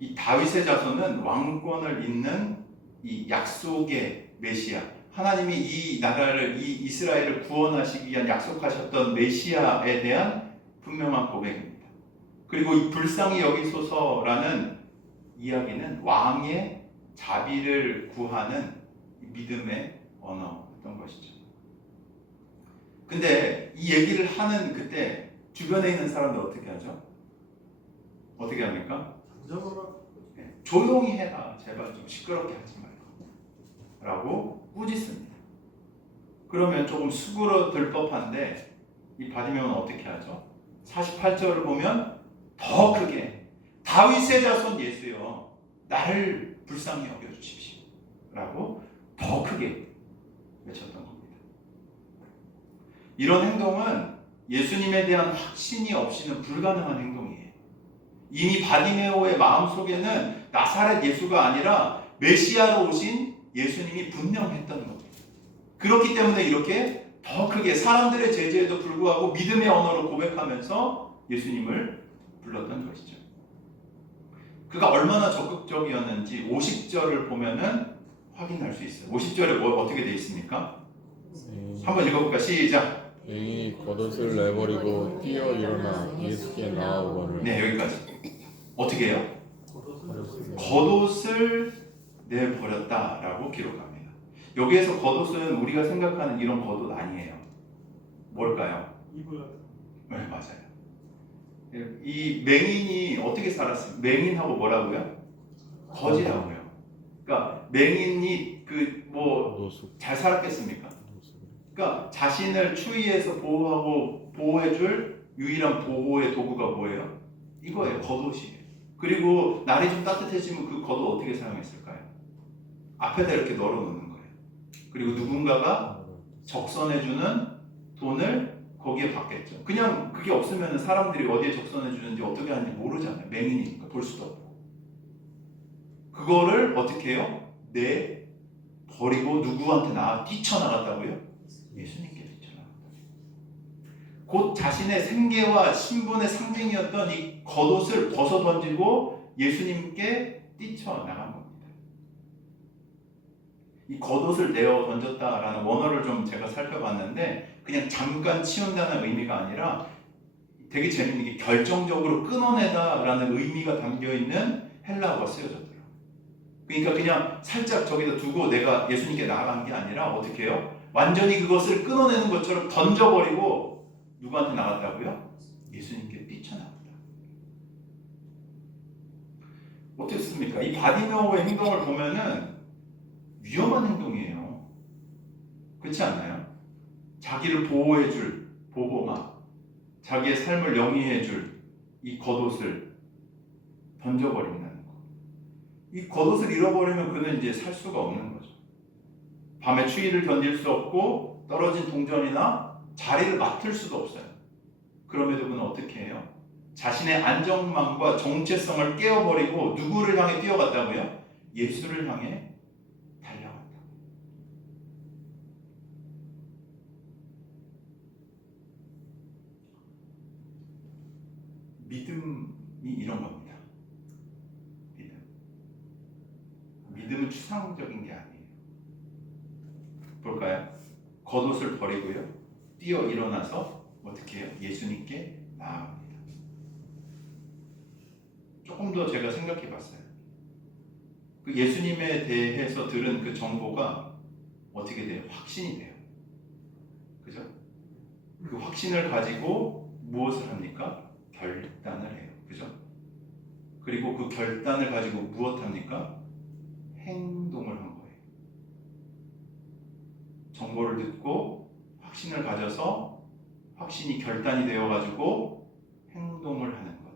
이 다윗의 자손은 왕권을 잇는 이 약속의 메시아, 하나님이 이 나라를, 이 이스라엘을 구원하시기 위한 약속하셨던 메시아에 대한 분명한 고백입니다. 그리고 이 불쌍히 여기소서라는 이야기는 왕의 자비를 구하는 믿음의 언어였던 것이죠. 근데 이 얘기를 하는 그때 주변에 있는 사람들 어떻게 하죠? 어떻게 합니까? 네, 조용히 해라. 제발 좀 시끄럽게 하지 말고 라고 꾸짖습니다. 그러면 조금 수그러들 법한데 이 바디메오는 어떻게 하죠? 48절을 보면 더 크게 다윗의 자손 예수여 나를 불쌍히 여겨주십시오 라고 더 크게 외쳤던 겁니다. 이런 행동은 예수님에 대한 확신이 없이는 불가능한 행동이에요. 이미 바디메오의 마음속에는 나사렛 예수가 아니라 메시아로 오신 예수님이 분명했던 겁니다. 그렇기 때문에 이렇게 더 크게 사람들의 제재에도 불구하고 믿음의 언어로 고백하면서 예수님을 불렀던 것이죠. 그가 얼마나 적극적이었는지 50절을 보면은 확인할 수 있어요. 50절에 어떻게 되어 있습니까? 한번 읽어볼까? 시작. 맹인이 겉옷을 내버리고 뛰어 일어나 예수께 나아오거늘. 네, 여기까지. 어떻게 해요? 겉옷을 내버렸다라고 기록합니다. 여기에서 겉옷은 우리가 생각하는 이런 겉옷 아니에요. 뭘까요? 네, 맞아요. 이 맹인이 어떻게 살았어요? 맹인하고 뭐라고요? 거지라고요. 그러니까 맹인이 잘 살았겠습니까? 그러니까 자신을 추위에서 보호해줄 유일한 보호의 도구가 뭐예요? 이거예요. 겉옷이에요. 그리고 날이 좀 따뜻해지면 그 겉옷 어떻게 사용했을까요? 앞에다 이렇게 널어놓는 거예요. 그리고 누군가가 적선해주는 돈을 거기에 받겠죠. 그냥 그게 없으면 사람들이 어디에 적선해주는지 어떻게 하는지 모르잖아요. 맹인이니까 볼 수도 없고. 그거를 어떻게 해요? 버리고 누구한테 뛰쳐나갔다고요? 예수님께 뛰쳐나갔다. 곧 자신의 생계와 신분의 상징이었던 이 겉옷을 벗어 던지고 예수님께 뛰쳐나간 겁니다. 이 겉옷을 내어 던졌다라는 원어를 좀 제가 살펴봤는데 그냥 잠깐 치운다는 의미가 아니라 되게 재밌는 게 결정적으로 끊어내다라는 의미가 담겨있는 헬라어가 쓰여졌더라고요. 그러니까 그냥 살짝 저기다 두고 내가 예수님께 나아간 게 아니라 어떻게 해요? 완전히 그것을 끊어내는 것처럼 던져버리고 누구한테 나갔다고요? 예수님께 뛰쳐나갔다. 어떻습니까? 이 바디메오의 행동을 보면은 위험한 행동이에요. 그렇지 않나요? 자기를 보호해줄 보호막, 자기의 삶을 영위해줄 이 겉옷을 던져버린다는 거. 이 겉옷을 잃어버리면 그는 이제 살 수가 없는 거죠. 밤의 추위를 견딜 수 없고 떨어진 동전이나 자리를 맡을 수도 없어요. 그럼에도 그는 어떻게 해요? 자신의 안정망과 정체성을 깨어버리고 누구를 향해 뛰어갔다고요? 예수를 향해 달려갔다. 믿음이 이런 겁니다. 믿음은 추상적인 게 아니에요. 볼까요? 겉옷을 버리고요. 뛰어 일어나서 어떻게 해요? 예수님께 나아갑니다. 조금 더 제가 생각해 봤어요. 그 예수님에 대해서 들은 그 정보가 어떻게 돼요? 확신이 돼요. 그죠? 그 확신을 가지고 무엇을 합니까? 결단을 해요. 그죠? 그리고 그 결단을 가지고 무엇 합니까? 행동을 한 거예요. 정보를 듣고 확신을 가져서 확신이 결단이 되어가지고 행동을 하는 것.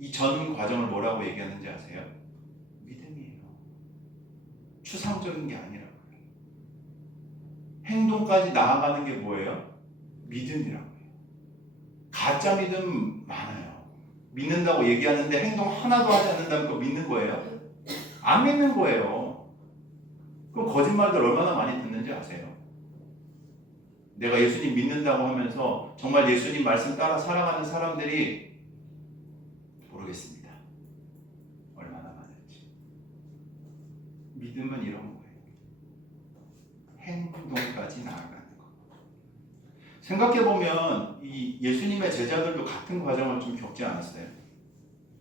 이 전 과정을 뭐라고 얘기하는지 아세요? 믿음이에요. 추상적인 게 아니라고요. 행동까지 나아가는 게 뭐예요? 믿음이라고요. 가짜 믿음 많아요. 믿는다고 얘기하는데 행동 하나도 하지 않는다면 그거 믿는 거예요? 안 믿는 거예요. 그럼 거짓말들 얼마나 많이 듣는지 아세요? 내가 예수님 믿는다고 하면서 정말 예수님 말씀 따라 살아가는 사람들이 모르겠습니다. 얼마나 많을지. 믿음은 이런 거예요. 행동까지 나아가는 거. 생각해보면 이 예수님의 제자들도 같은 과정을 좀 겪지 않았어요?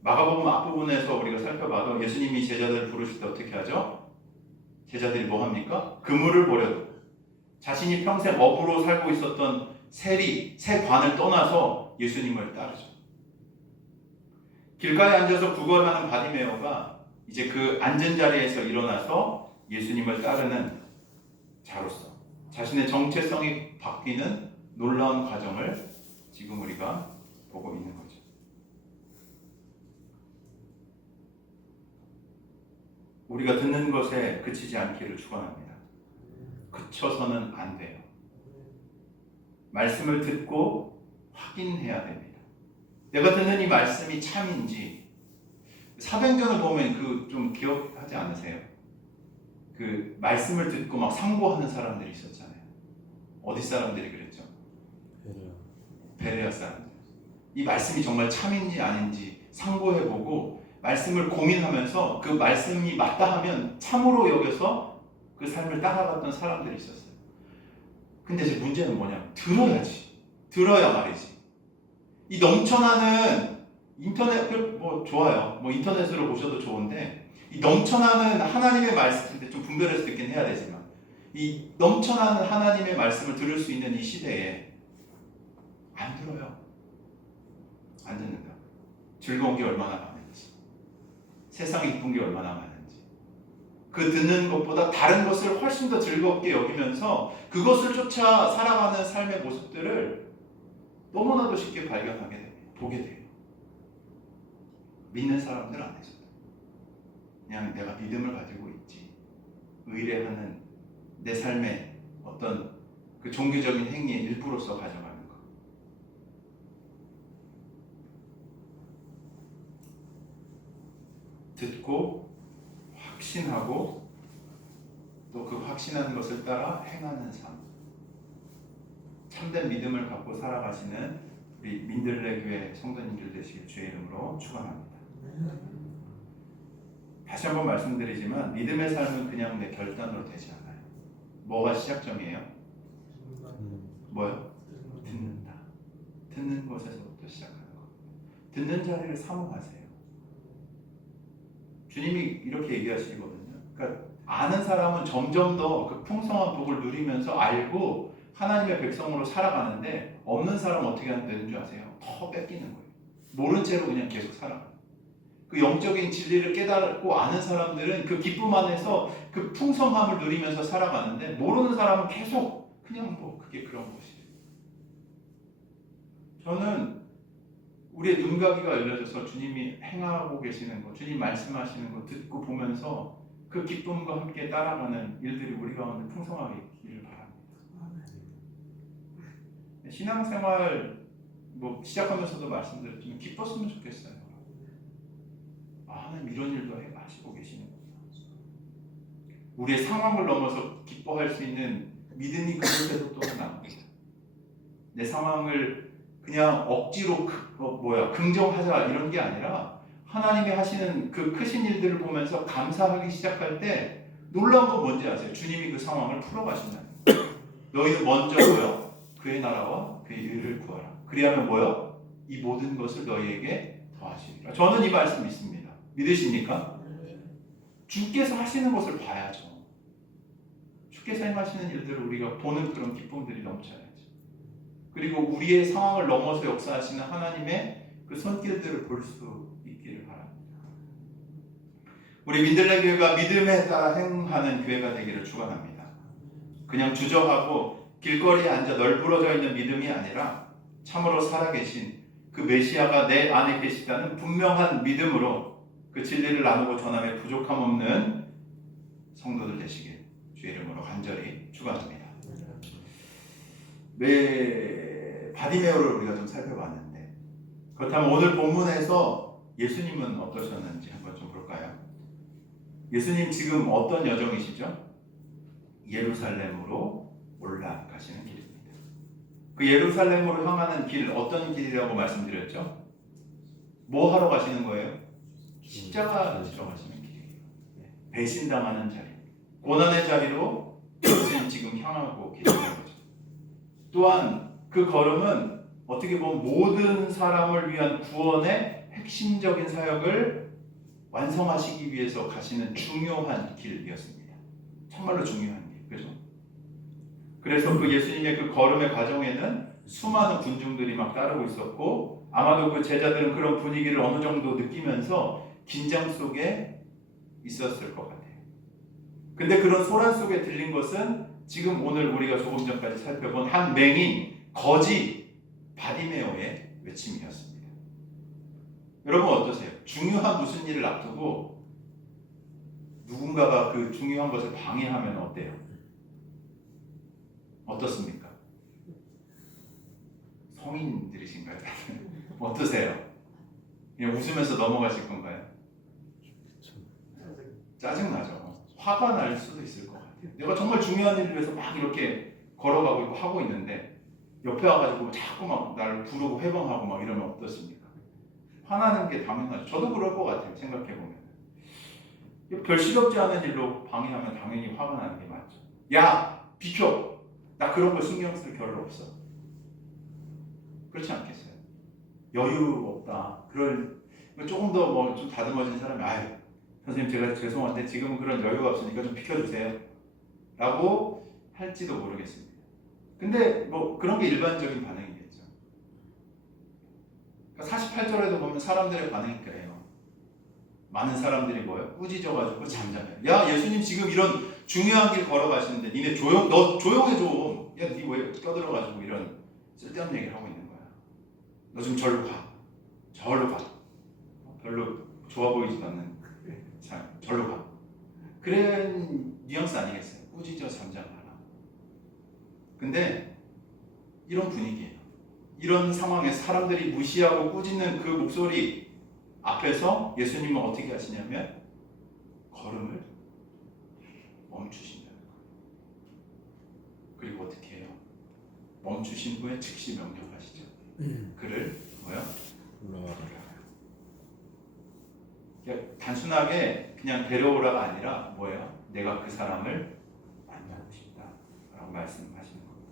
마가복음 앞부분에서 우리가 살펴봐도 예수님이 제자들을 부르실 때 어떻게 하죠? 제자들이 뭐 합니까? 그물을 버려도 자신이 평생 어부로 살고 있었던 세관을 떠나서 예수님을 따르죠. 길가에 앉아서 구걸하는 바디메오가 이제 그 앉은 자리에서 일어나서 예수님을 따르는 자로서 자신의 정체성이 바뀌는 놀라운 과정을 지금 우리가 보고 있는 거죠. 우리가 듣는 것에 그치지 않기를 축원합니다. 그쳐서는 안 돼요. 말씀을 듣고 확인해야 됩니다. 내가 듣는 이 말씀이 참인지. 사도행전을 보면 그 좀 기억하지 않으세요? 그 말씀을 듣고 막 상고하는 사람들이 있었잖아요. 어디 사람들이 그랬죠? 베레아 사람들. 이 말씀이 정말 참인지 아닌지 상고해보고 말씀을 고민하면서 그 말씀이 맞다 하면 참으로 여겨서 그 삶을 따라갔던 사람들이 있었어요. 근데 이제 문제는 뭐냐면 들어야지. 들어야 말이지. 이 넘쳐나는 인터넷 뭐 좋아요. 뭐 인터넷으로 보셔도 좋은데 이 넘쳐나는 하나님의 말씀인데 좀 분별해서 듣긴 해야 되지만 이 넘쳐나는 하나님의 말씀을 들을 수 있는 이 시대에 안 들어요. 안 듣는다. 즐거운 게 얼마나 많은지, 세상에 이쁜 게 얼마나 많은지, 그 듣는 것보다 다른 것을 훨씬 더 즐겁게 여기면서 그것을 쫓아 살아가는 삶의 모습들을 너무나도 쉽게 발견하게 됩니다. 보게 돼요. 믿는 사람들 안에서도 그냥 내가 믿음을 가지고 있지, 의뢰하는 내 삶의 어떤 그 종교적인 행위의 일부로서 가져가는 것. 듣고 확신하고 또 그 확신하는 것을 따라 행하는 삶, 참된 믿음을 갖고 살아가시는 우리 민들레 교회 성도님들 되시길 주의 이름으로 축원합니다. 다시 한번 말씀드리지만 믿음의 삶은 그냥 내 결단으로 되지 않아요. 뭐가 시작점이에요? 뭐요? 듣는다. 듣는 것에서부터 시작하는 것. 듣는 자리를 사모하세요. 주님이 이렇게 얘기하시거든요. 그러니까 아는 사람은 점점 더 그 풍성한 복을 누리면서 알고 하나님의 백성으로 살아가는데, 없는 사람은 어떻게 되는 줄 아세요? 더 뺏기는 거예요. 모른 채로 그냥 계속 살아가요. 그 영적인 진리를 깨닫고 아는 사람들은 그 기쁨 안에서 그 풍성함을 누리면서 살아가는데, 모르는 사람은 계속 그냥 뭐 그게 그런 것이에요. 저는 우리의 눈가기가 열려져서 주님이 행하고 계시는 것, 주님 말씀하시는 것 듣고 보면서 그 기쁨과 함께 따라가는 일들이 우리 가운데 풍성하게 있기를 바랍니다. 신앙생활 뭐 시작하면서도 말씀드렸지만 기뻤으면 좋겠어요. 하나님 이런 일도 하시고 계시는구나. 우리의 상황을 넘어서 기뻐할 수 있는 믿음이 그곳에서 또 나옵니다. 내 상황을 그냥 억지로 긍정하자 이런 게 아니라 하나님이 하시는 그 크신 일들을 보면서 감사하기 시작할 때 놀라운 건 뭔지 아세요? 주님이 그 상황을 풀어가신다는 거예요. 너희는 먼저 뭐요? 그의 나라와 그의 의를 구하라. 그리하면 뭐요? 이 모든 것을 너희에게 더하시리라. 저는 이 말씀 믿습니다. 믿으십니까? 주께서 하시는 것을 봐야죠. 주께서 행하시는 일들을 우리가 보는 그런 기쁨들이 넘쳐야죠. 그리고 우리의 상황을 넘어서 역사하시는 하나님의 그 손길들을 볼 수 있기를 바랍니다. 우리 민들레 교회가 믿음에 따라 행하는 교회가 되기를 축원합니다. 그냥 주저하고 길거리에 앉아 널브러져 있는 믿음이 아니라 참으로 살아계신 그 메시아가 내 안에 계시다는 분명한 믿음으로 그 진리를 나누고 전함에 부족함 없는 성도들 되시길 주의 이름으로 간절히 축원합니다. 바디메오를 우리가 좀 살펴봤는데, 그렇다면 오늘 본문에서 예수님은 어떠셨는지 한번 좀 볼까요? 예수님 지금 어떤 여정이시죠? 예루살렘으로 올라가시는 길입니다. 그 예루살렘으로 향하는 길, 어떤 길이라고 말씀드렸죠? 뭐 하러 가시는 거예요? 십자가 지러 가시는 길이에요. 배신당하는 자리, 고난의 자리로 예수님 지금 향하고 계시는 거죠. 또한 그 걸음은 어떻게 보면 모든 사람을 위한 구원의 핵심적인 사역을 완성하시기 위해서 가시는 중요한 길이었습니다. 정말로 중요한 길, 그죠? 그래서 그 예수님의 그 걸음의 과정에는 수많은 군중들이 막 따르고 있었고, 아마도 그 제자들은 그런 분위기를 어느 정도 느끼면서 긴장 속에 있었을 것 같아요. 근데 그런 소란 속에 들린 것은 지금 오늘 우리가 조금 전까지 살펴본 한 맹인 거지 바디메오의 외침이었습니다. 여러분 어떠세요? 중요한 무슨 일을 앞두고 누군가가 그 중요한 것을 방해하면 어때요? 어떻습니까? 성인들이신가요? 어떠세요? 그냥 웃으면서 넘어가실 건가요? 짜증나죠. 화가 날 수도 있을 것 같아요. 내가 정말 중요한 일을 위해서 막 이렇게 걸어가고 있고 하고 있는데 옆에 와가지고 자꾸 막 나를 부르고 회방하고 막 이러면 어떻습니까? 화나는 게 당연하죠. 저도 그럴 것 같아요. 생각해보면. 별 시덥지 않은 일로 방해하면 당연히 화가 나는 게 맞죠. 야! 비켜! 나 그런 거 신경 쓸 겨를 없어. 그렇지 않겠어요? 여유 없다. 조금 더 뭐 좀 다듬어진 사람이 아유 선생님 제가 죄송한데 지금은 그런 여유가 없으니까 좀 비켜주세요 라고 할지도 모르겠습니다. 근데 뭐 그런 게 일반적인 반응이겠죠. 그러니까 48절에도 보면 사람들의 반응이 그래요. 많은 사람들이 뭐예요? 꾸짖어가지고 잠잠해요. 야 예수님 지금 이런 중요한 길 걸어가시는데 니네 너 조용해 좀. 야 니 왜 껴들어가지고 이런 쓸데없는 얘기를 하고 있는 거야. 너 좀 절로 가. 절로 가. 별로 좋아 보이지도 않는 절로 가. 그런 뉘앙스 아니겠어요? 꾸짖어 잠잠하라. 근데 이런 분위기예요. 이런 상황에 사람들이 무시하고 꾸짖는 그 목소리 앞에서 예수님은 어떻게 하시냐면 걸음을 멈추신다는 거예요. 그리고 어떻게 해요? 멈추신 후에 즉시 명령하시죠. 그를 뭐야? 불러와라. 그러니까 단순하게 그냥 데려오라가 아니라 뭐예요? 내가 그 사람을 만나고 싶다라고 말씀하시는 겁니다.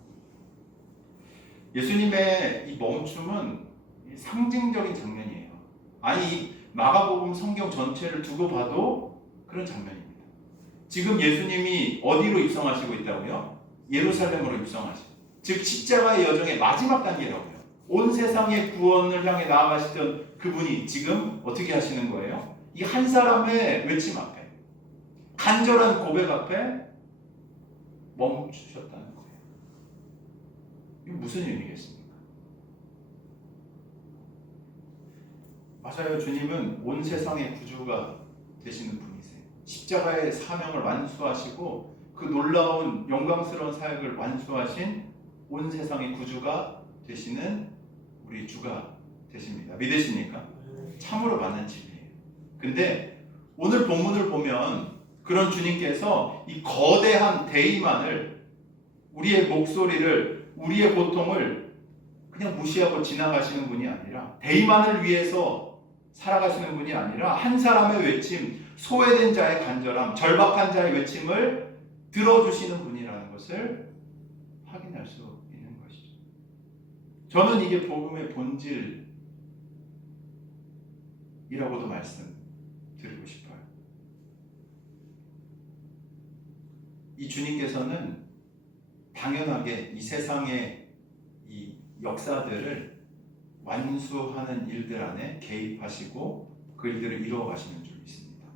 예수님의 이 멈춤은 상징적인 장면이에요. 아니 마가복음 성경 전체를 두고 봐도 그런 장면입니다. 지금 예수님이 어디로 입성하시고 있다고요? 예루살렘으로 입성하시고, 즉 십자가의 여정의 마지막 단계라고요. 온 세상의 구원을 향해 나아가시던 그분이 지금 어떻게 하시는 거예요? 이 한 사람의 외침 앞에, 간절한 고백 앞에 멈추셨다는 거예요. 이게 무슨 의미겠습니까? 맞아요. 주님은 온 세상의 구주가 되시는 분이세요. 십자가의 사명을 완수하시고 그 놀라운 영광스러운 사역을 완수하신 온 세상의 구주가 되시는 우리 주가 되십니다. 믿으십니까? 참으로 맞는 진리예요. 근데 오늘 본문을 보면 그런 주님께서 이 거대한 대의만을, 우리의 목소리를, 우리의 고통을 그냥 무시하고 지나가시는 분이 아니라, 대의만을 위해서 살아가시는 분이 아니라 한 사람의 외침, 소외된 자의 간절함, 절박한 자의 외침을 들어주시는 분이라는 것을 확인할 수 있는 것이죠. 저는 이게 복음의 본질이라고도 말씀드리고 싶어요. 이 주님께서는 당연하게 이 세상의 이 역사들을 완수하는 일들 안에 개입하시고 그 일들을 이루어 가시는 줄 믿습니다.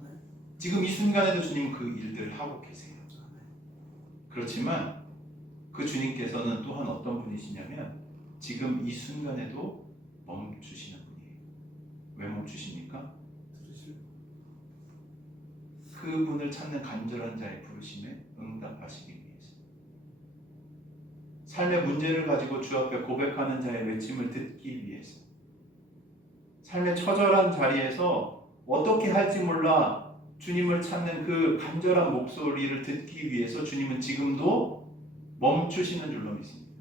지금 이 순간에도 주님은 그 일들을 하고 계세요. 그렇지만 그 주님께서는 또한 어떤 분이시냐면 지금 이 순간에도 멈추시는 분이에요. 왜 멈추십니까? 그분을 찾는 간절한 자의 부르심에 응답하시기 위해서, 삶의 문제를 가지고 주 앞에 고백하는 자의 외침을 듣기 위해서, 삶의 처절한 자리에서 어떻게 할지 몰라 주님을 찾는 그 간절한 목소리를 듣기 위해서 주님은 지금도 멈추시는 줄로 믿습니다.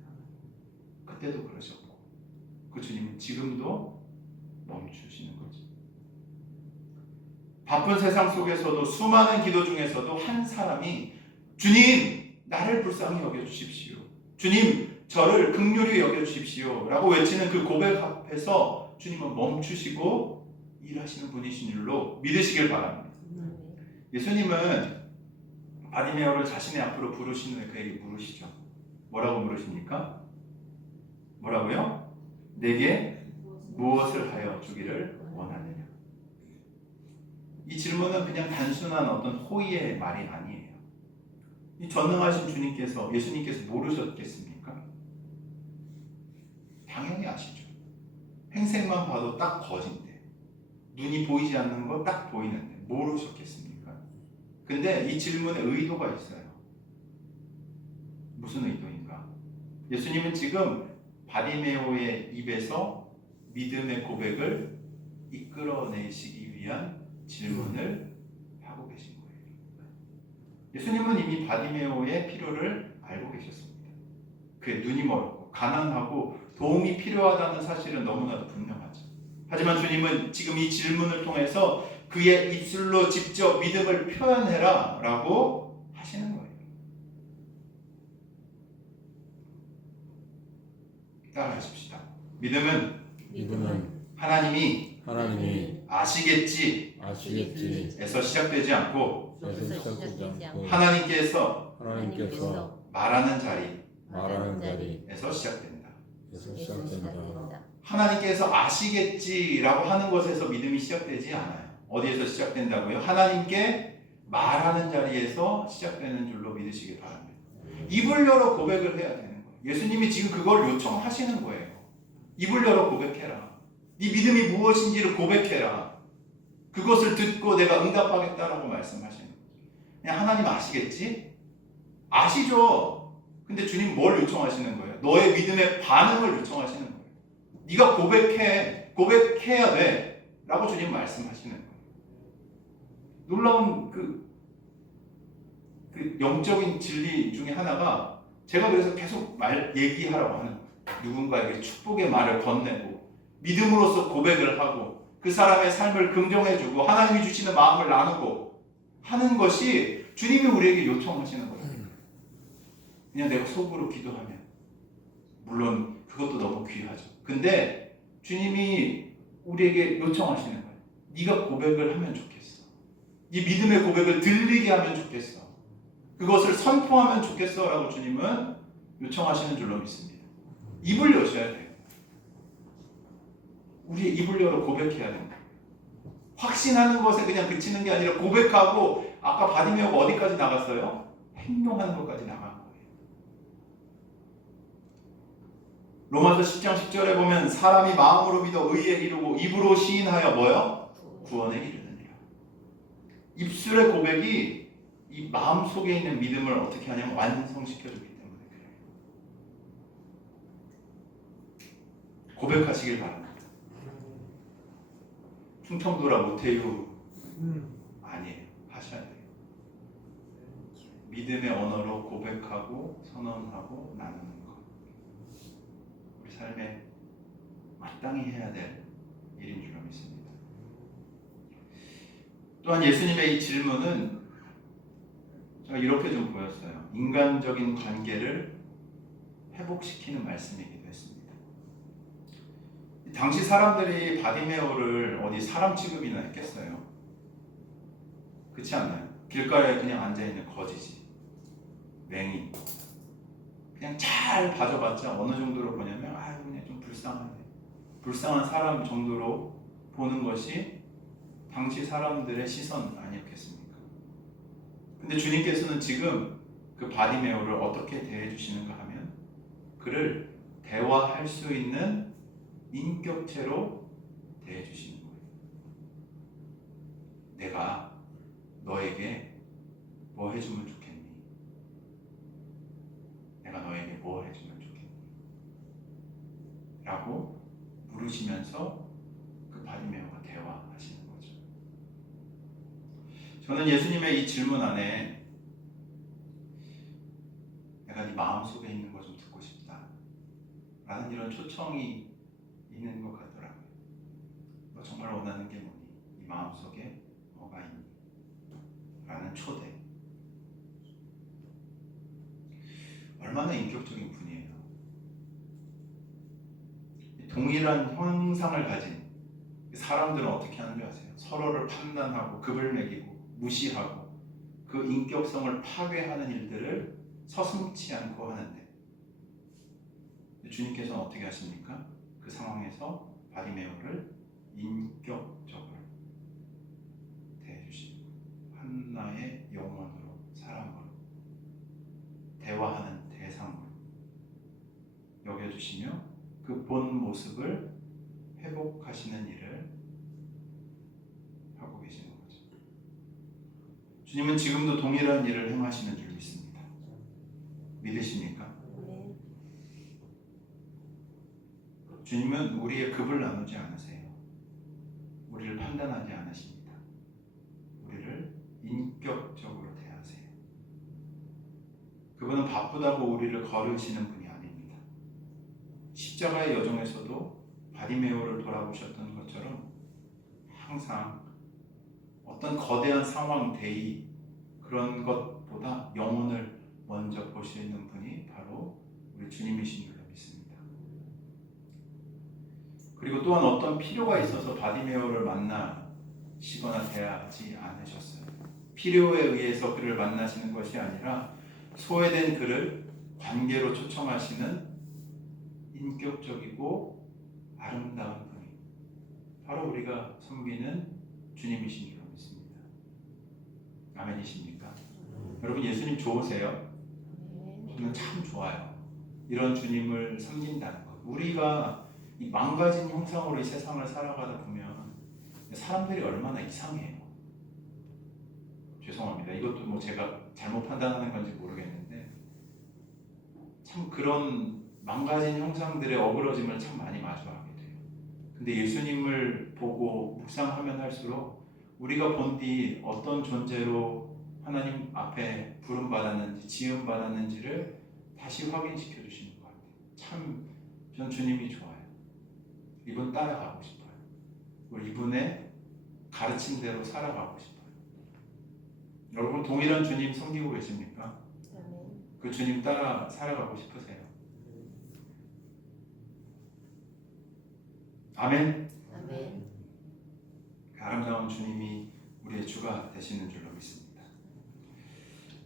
그때도 그러셨고 그 주님은 지금도 멈추시는 거죠. 바쁜 세상 속에서도, 수많은 기도 중에서도 한 사람이 주님 나를 불쌍히 여겨주십시오, 주님 저를 긍휼히 여겨주십시오 라고 외치는 그 고백 앞에서 주님은 멈추시고 일하시는 분이신 줄로 믿으시길 바랍니다. 예수님은 바디메오를 자신의 앞으로 부르신 후에 그에게 물으시죠. 뭐라고 물으십니까? 뭐라고요? 내게 무엇을 하여 주기를 원하느냐? 이 질문은 그냥 단순한 어떤 호의의 말이 아니에요. 이 전능하신 주님께서, 예수님께서 모르셨겠습니까? 당연히 아시죠. 행색만 봐도 딱 거진데, 눈이 보이지 않는 거 딱 보이는데 모르셨겠습니까? 근데 이 질문에 의도가 있어요. 무슨 의도인가? 예수님은 지금 바디메오의 입에서 믿음의 고백을 이끌어내시기 위한 질문을 하고 계신 거예요. 예수님은 이미 바디메오의 필요를 알고 계셨습니다. 그의 눈이 멀었고 가난하고 도움이 필요하다는 사실은 너무나도 분명하죠. 하지만 주님은 지금 이 질문을 통해서 그의 입술로 직접 믿음을 표현해라 라고 하시는 거예요. 따라하십시다. 믿음은 하나님이 아시겠지 에서 시작되지 않고 하나님께서 말하는 자리에서 시작된다. 하나님께서 아시겠지라고 하는 것에서 믿음이 시작되지 않아요. 어디에서 시작된다고요? 하나님께 말하는 자리에서 시작되는 줄로 믿으시기 바랍니다. 입을 열어 고백을 해야 되는 거예요. 예수님이 지금 그걸 요청하시는 거예요. 입을 열어 고백해라. 네 믿음이 무엇인지를 고백해라. 그것을 듣고 내가 응답하겠다라고 말씀하시는 거예요. 그냥 하나님 아시겠지? 아시죠? 근데 주님 뭘 요청하시는 거예요? 너의 믿음의 반응을 요청하시는 거예요. 네가 고백해야 돼 라고 주님 말씀하시는 거예요. 놀라운 그 그 영적인 진리 중에 하나가 제가 그래서 계속 얘기하라고 하는 거예요. 누군가에게 축복의 말을 건네고 믿음으로써 고백을 하고 그 사람의 삶을 긍정해주고 하나님이 주시는 마음을 나누고 하는 것이 주님이 우리에게 요청하시는 거예요. 그냥 내가 속으로 기도하면 물론 그것도 너무 귀하죠. 근데 주님이 우리에게 요청하시는 거예요. 네가 고백을 하면 좋겠어. 이 믿음의 고백을 들리게 하면 좋겠어. 그것을 선포하면 좋겠어 라고 주님은 요청하시는 줄로 믿습니다. 입을 여셔야 돼요. 우리의 입을 열어 고백해야 됩니다. 확신하는 것에 그냥 그치는 게 아니라 고백하고 아까 바디메오가 어디까지 나갔어요? 행동하는 것까지 나간 거예요. 로마서 10장 10절에 보면 사람이 마음으로 믿어 의에 이르고 입으로 시인하여 뭐요? 구원에 이르느니라. 입술의 고백이 이 마음 속에 있는 믿음을 어떻게 하냐면 완성시켜주기 때문에 그래요. 고백하시길 바랍니다. 충청도라 못해요. 아니에요. 하셔야 돼요. 믿음의 언어로 고백하고 선언하고 나누는 것. 우리 삶에 마땅히 해야 될 일인 줄로 믿습니다. 또한 예수님의 이 질문은 제가 이렇게 좀 보였어요. 인간적인 관계를 회복시키는 말씀이기도 했습니다. 당시 사람들이 바디메오를 어디 사람 취급이나 했겠어요? 그렇지 않나요? 길가에 그냥 앉아있는 거지지, 맹인, 그냥 잘 봐줘봤자 어느 정도로 보냐면 그냥 좀 불쌍하네, 불쌍한 사람 정도로 보는 것이 당시 사람들의 시선 아니었겠습니까? 근데 주님께서는 지금 그 바디메오를 어떻게 대해주시는가 하면 그를 대화할 수 있는 인격체로 대해주시는 거예요. 내가 너에게 뭐 해주면 좋겠니? 내가 너에게 뭐 해주면 좋겠니? 라고 물으시면서 그 바디메오가 대화하시는 거죠. 저는 예수님의 이 질문 안에 내가 네 마음속에 있는 거 좀 듣고 싶다 라는 이런 초청이 있는 것 같더라고요. 너 정말 원하는 게 뭐니? 네 마음속에 뭐가 있니? 라는 초대. 얼마나 인격적인 분이에요. 동일한 형상을 가진 사람들은 어떻게 하는 줄 아세요? 서로를 판단하고 급을 매기고 무시하고 그 인격성을 파괴하는 일들을 서슴지 않고 하는데 주님께서는 어떻게 하십니까? 그 상황에서 바디메오를 인격적으로 대해주시고 하나의 영혼으로, 사람으로, 대화하는 대상으로 여겨주시며 그 본 모습을 회복하시는 일을 하고 계시는 거죠. 주님은 지금도 동일한 일을 행하시는 줄 믿습니다. 믿으십니까? 주님은 우리의 급을 나누지 않으세요. 우리를 판단하지 않으십니다. 우리를 인격적으로 대하세요. 그분은 바쁘다고 우리를 거르시는 분이 아닙니다. 십자가의 여정에서도 바디메오를 돌아보셨던 것처럼 항상 어떤 거대한 상황, 대의 그런 것보다 영혼을 먼저 보시는 분이 바로 우리 주님이신 줄로 믿습니다. 그리고 또한 어떤 필요가 있어서 바디메오를 만나시거나 대하지 않으셨어요. 필요에 의해서 그를 만나시는 것이 아니라 소외된 그를 관계로 초청하시는 인격적이고 아름다운 분이 바로 우리가 섬기는 주님이신 줄 믿습니다. 아멘이십니까? 여러분 예수님 좋으세요? 저는 참 좋아요. 이런 주님을 섬긴다는 것. 우리가 이 망가진 형상으로 이 세상을 살아가다 보면 사람들이 얼마나 이상해요. 죄송합니다. 이것도 뭐 제가 잘못 판단하는 건지 모르겠는데 참 그런 망가진 형상들의 어그러짐을 참 많이 마주하게 돼요. 근데 예수님을 보고 묵상하면 할수록 우리가 본 뒤 어떤 존재로 하나님 앞에 부름 받았는지 지음 받았는지를 다시 확인시켜 주시는 것 같아요. 참 전 주님이 좋아요. 이분 따라가고 싶어요. 우리 이분의 가르침대로 살아가고 싶어요. 여러분 동일한 주님 섬기고 계십니까? 그 주님 따라 살아가고 싶으세요? 아멘. 아멘. 그 아름다운 주님이 우리의 주가 되시는 줄로 믿습니다.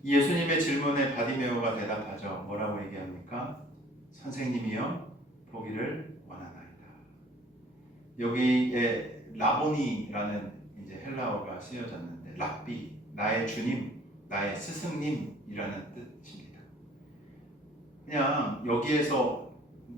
이 예수님의 질문에 바디메오가 대답하죠. 뭐라고 얘기합니까? 선생님이여 보기를 원하나이다. 여기에 라보니라는 이제 헬라어가 쓰여졌는데 랍비, 나의 주님, 나의 스승님이라는 뜻입니다. 그냥 여기에서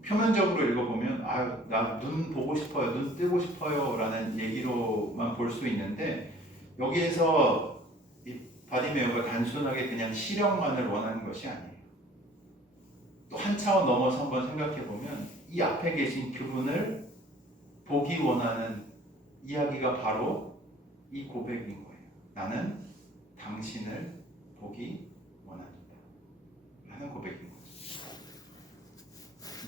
표면적으로 읽어보면 아유 나 눈 보고 싶어요, 눈 뜨고 싶어요 라는 얘기로만 볼 수 있는데 여기에서 이 바디메오가 단순하게 그냥 시력만을 원하는 것이 아니에요. 또 한 차원 넘어서 한번 생각해보면 이 앞에 계신 그분을 보기 원하는 이야기가 바로 이 고백인 거예요. 나는 당신을 보기 원합니다 라는 고백인 거죠.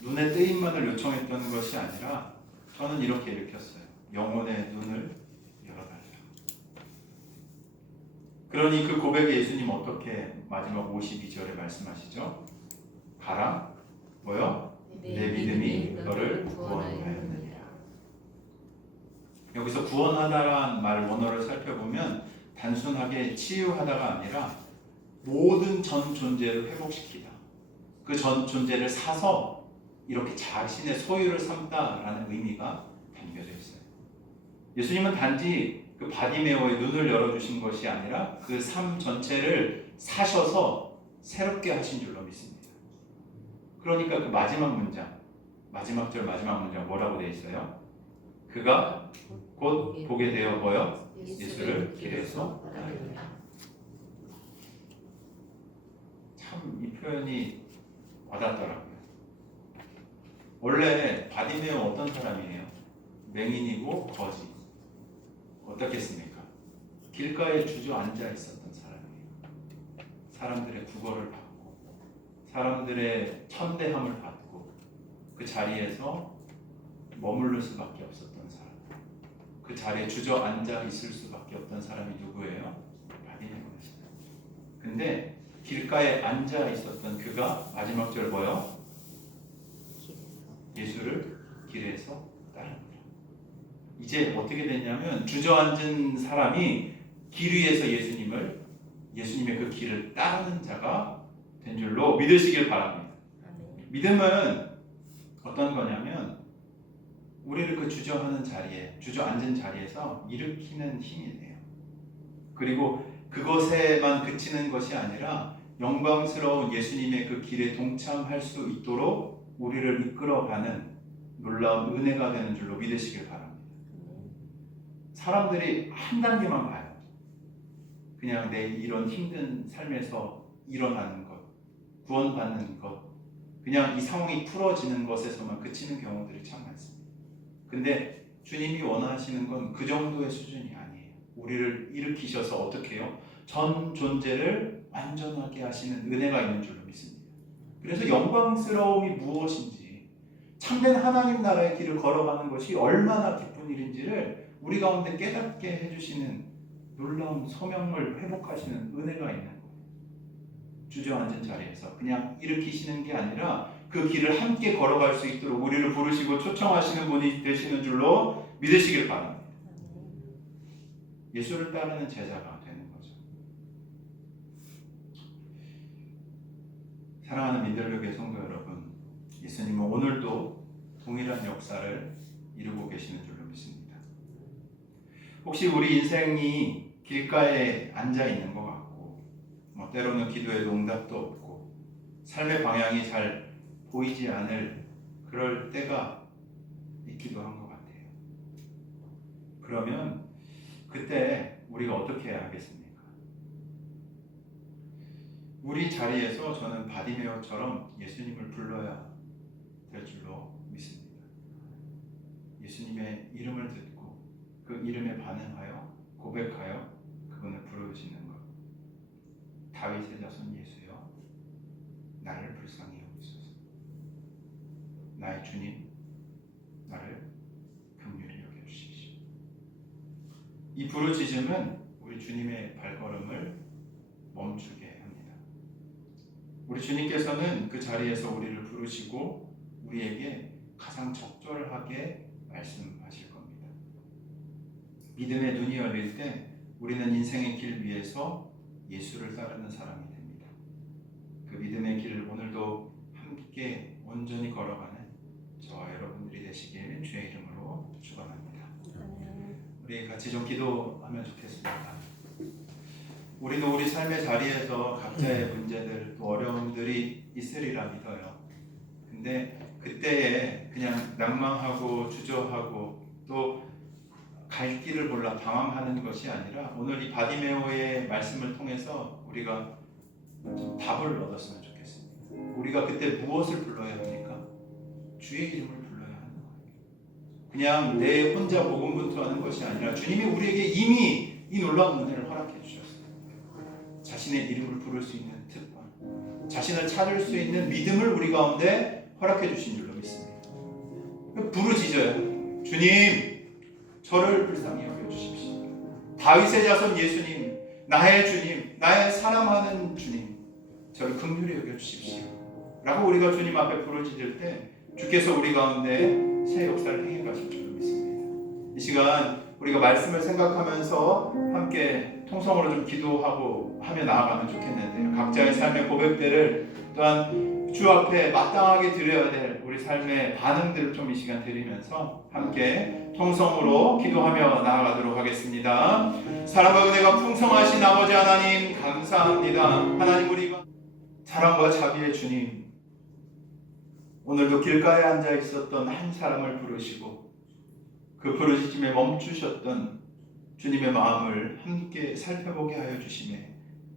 눈의 뜨임만을 요청했던 것이 아니라 저는 이렇게 일으켰어요. 영혼의 눈을 열어달라. 그러니 그 고백에 예수님 어떻게 마지막 52절에 말씀하시죠? 가라, 뭐요? 내 믿음이 너를 구원하였느니라. 여기서 구원하다라는 말 원어를 살펴보면 단순하게 치유하다가 아니라 모든 전 존재를 회복시키다. 그 전 존재를 사서 이렇게 자신의 소유를 삼다라는 의미가 담겨져 있어요. 예수님은 단지 그 바디메오의 눈을 열어주신 것이 아니라 그 삶 전체를 사셔서 새롭게 하신 줄로 믿습니다. 그러니까 그 마지막 문장, 마지막 절 마지막 문장 뭐라고 되어 있어요? 그가 곧 보게 되어 보여 예수를 길에서 따르니라. 참 이 표현이 와닿더라고요. 원래 바디메오 어떤 사람이에요? 맹인이고 거지. 어떻겠습니까? 길가에 주저앉아 있었던 사람이에요. 사람들의 구걸을 받고 사람들의 천대함을 받고 그 자리에서 머무를 수밖에 없었던 사람, 그 자리에 주저앉아 있을 수밖에 없던 사람이 누구예요? 바디메오였어요. 근데 길가에 앉아 있었던 그가 마지막 절 뭐요? 예수를 길에서 따릅니다. 이제 어떻게 됐냐면 주저앉은 사람이 길 위에서 예수님의 그 길을 따르는 자가 된 줄로 믿으시길 바랍니다. 믿음은 어떤 거냐면 우리를 그 주저앉은 자리에서 일으키는 힘이 돼요. 그리고 그것에만 그치는 것이 아니라 영광스러운 예수님의 그 길에 동참할 수 있도록 우리를 이끌어가는 놀라운 은혜가 되는 줄로 믿으시길 바랍니다. 사람들이 한 단계만 봐요. 그냥 내 이런 힘든 삶에서 일어나는 것, 구원받는 것, 그냥 이 상황이 풀어지는 것에서만 그치는 경우들이 참 많습니다. 근데 주님이 원하시는 건 그 정도의 수준이 아니에요. 우리를 일으키셔서 어떻게 해요? 전 존재를 완전하게 하시는 은혜가 있는 줄로 믿습니다. 그래서 영광스러움이 무엇인지, 참된 하나님 나라의 길을 걸어가는 것이 얼마나 기쁜 일인지를 우리 가운데 깨닫게 해주시는 놀라운 소명을 회복하시는 은혜가 있는 거예요. 주저앉은 자리에서 그냥 일으키시는 게 아니라 그 길을 함께 걸어갈 수 있도록 우리를 부르시고 초청하시는 분이 되시는 줄로 믿으시길 바랍니다. 예수를 따르는 제자가 되는 거죠. 사랑하는 민들교회 성도 여러분, 예수님은 오늘도 동일한 역사를 이루고 계시는 줄로 믿습니다. 혹시 우리 인생이 길가에 앉아 있는 것 같고, 때로는 기도에도 응답도 없고, 삶의 방향이 잘 보이지 않을 그럴 때가 있기도 한 것 같아요. 그러면 그때 우리가 어떻게 해야 하겠습니까? 우리 자리에서 저는 바디메오처럼 예수님을 불러야 될 줄로 믿습니다. 예수님의 이름을 듣고 그 이름에 반응하여 고백하여 그분을 부르시는 것. 다윗의 자손 예수여, 나를 불쌍히 여기소서. 나의 주님, 나를 긍휼히 여겨주십시오. 이 부르짖음은 우리 주님의 발걸음을 멈추게 합니다. 우리 주님께서는 그 자리에서 우리를 부르시고 우리에게 가장 적절하게 말씀하실 겁니다. 믿음의 눈이 열릴 때 우리는 인생의 길 위에서 예수를 따르는 사람이 됩니다. 그 믿음의 길을 오늘도 함께 온전히 걸어가는 저와 여러분들이 되시길 주의 이름으로 축원합니다. 우리 같이 좀 기도하면 좋겠습니다. 우리도 우리 삶의 자리에서 각자의 문제들 또 어려움들이 있으리라 믿어요. 근데 그때에 그냥 낭망하고 주저하고 또 갈 길을 몰라 방황하는 것이 아니라 오늘 이 바디메오의 말씀을 통해서 우리가 좀 답을 얻었으면 좋겠습니다. 우리가 그때 무엇을 불러야 합니까? 주의 이름을 불러야 하는 거예요. 그냥 내 혼자 고군분투하는 것이 아니라 주님이 우리에게 이미 이 놀라운 은혜를 허락해 주셨어요. 자신의 이름을 부를 수 있는 특권, 자신을 찾을 수 있는 믿음을 우리 가운데 허락해 주신 줄로 믿습니다. 부르짖어요. 주님, 저를 불쌍히 여겨주십시오. 다윗의 자손 예수님, 나의 주님, 나의 사랑하는 주님, 저를 긍휼히 여겨주십시오 라고 우리가 주님 앞에 부르짖을 때 주께서 우리 가운데 새 역사를 행해 가실 줄로 믿습니다. 이 시간 우리가 말씀을 생각하면서 함께 통성으로 좀 기도하고 하며 나아가면 좋겠는데요. 각자의 삶의 고백들을 또한 주 앞에 마땅하게 드려야 될 우리 삶의 반응들을 좀 이 시간 드리면서 함께 통성으로 기도하며 나아가도록 하겠습니다. 사랑과 은혜가 풍성하신 아버지 하나님 감사합니다. 하나님, 우리가 사랑과 자비의 주님, 오늘도 길가에 앉아 있었던 한 사람을 부르시고 그 부르짖음에 멈추셨던 주님의 마음을 함께 살펴보게 하여 주심에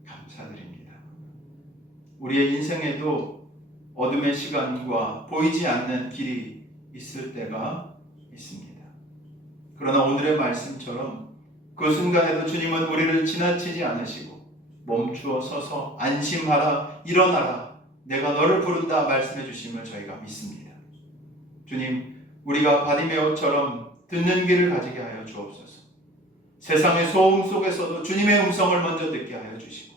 감사드립니다. 우리의 인생에도 어둠의 시간과 보이지 않는 길이 있을 때가 있습니다. 그러나 오늘의 말씀처럼 그 순간에도 주님은 우리를 지나치지 않으시고 멈추어 서서 안심하라, 일어나라, 내가 너를 부른다 말씀해 주심을 저희가 믿습니다. 주님, 우리가 바디메오처럼 듣는 귀를 가지게 하여 주옵소서. 세상의 소음 속에서도 주님의 음성을 먼저 듣게 하여 주시고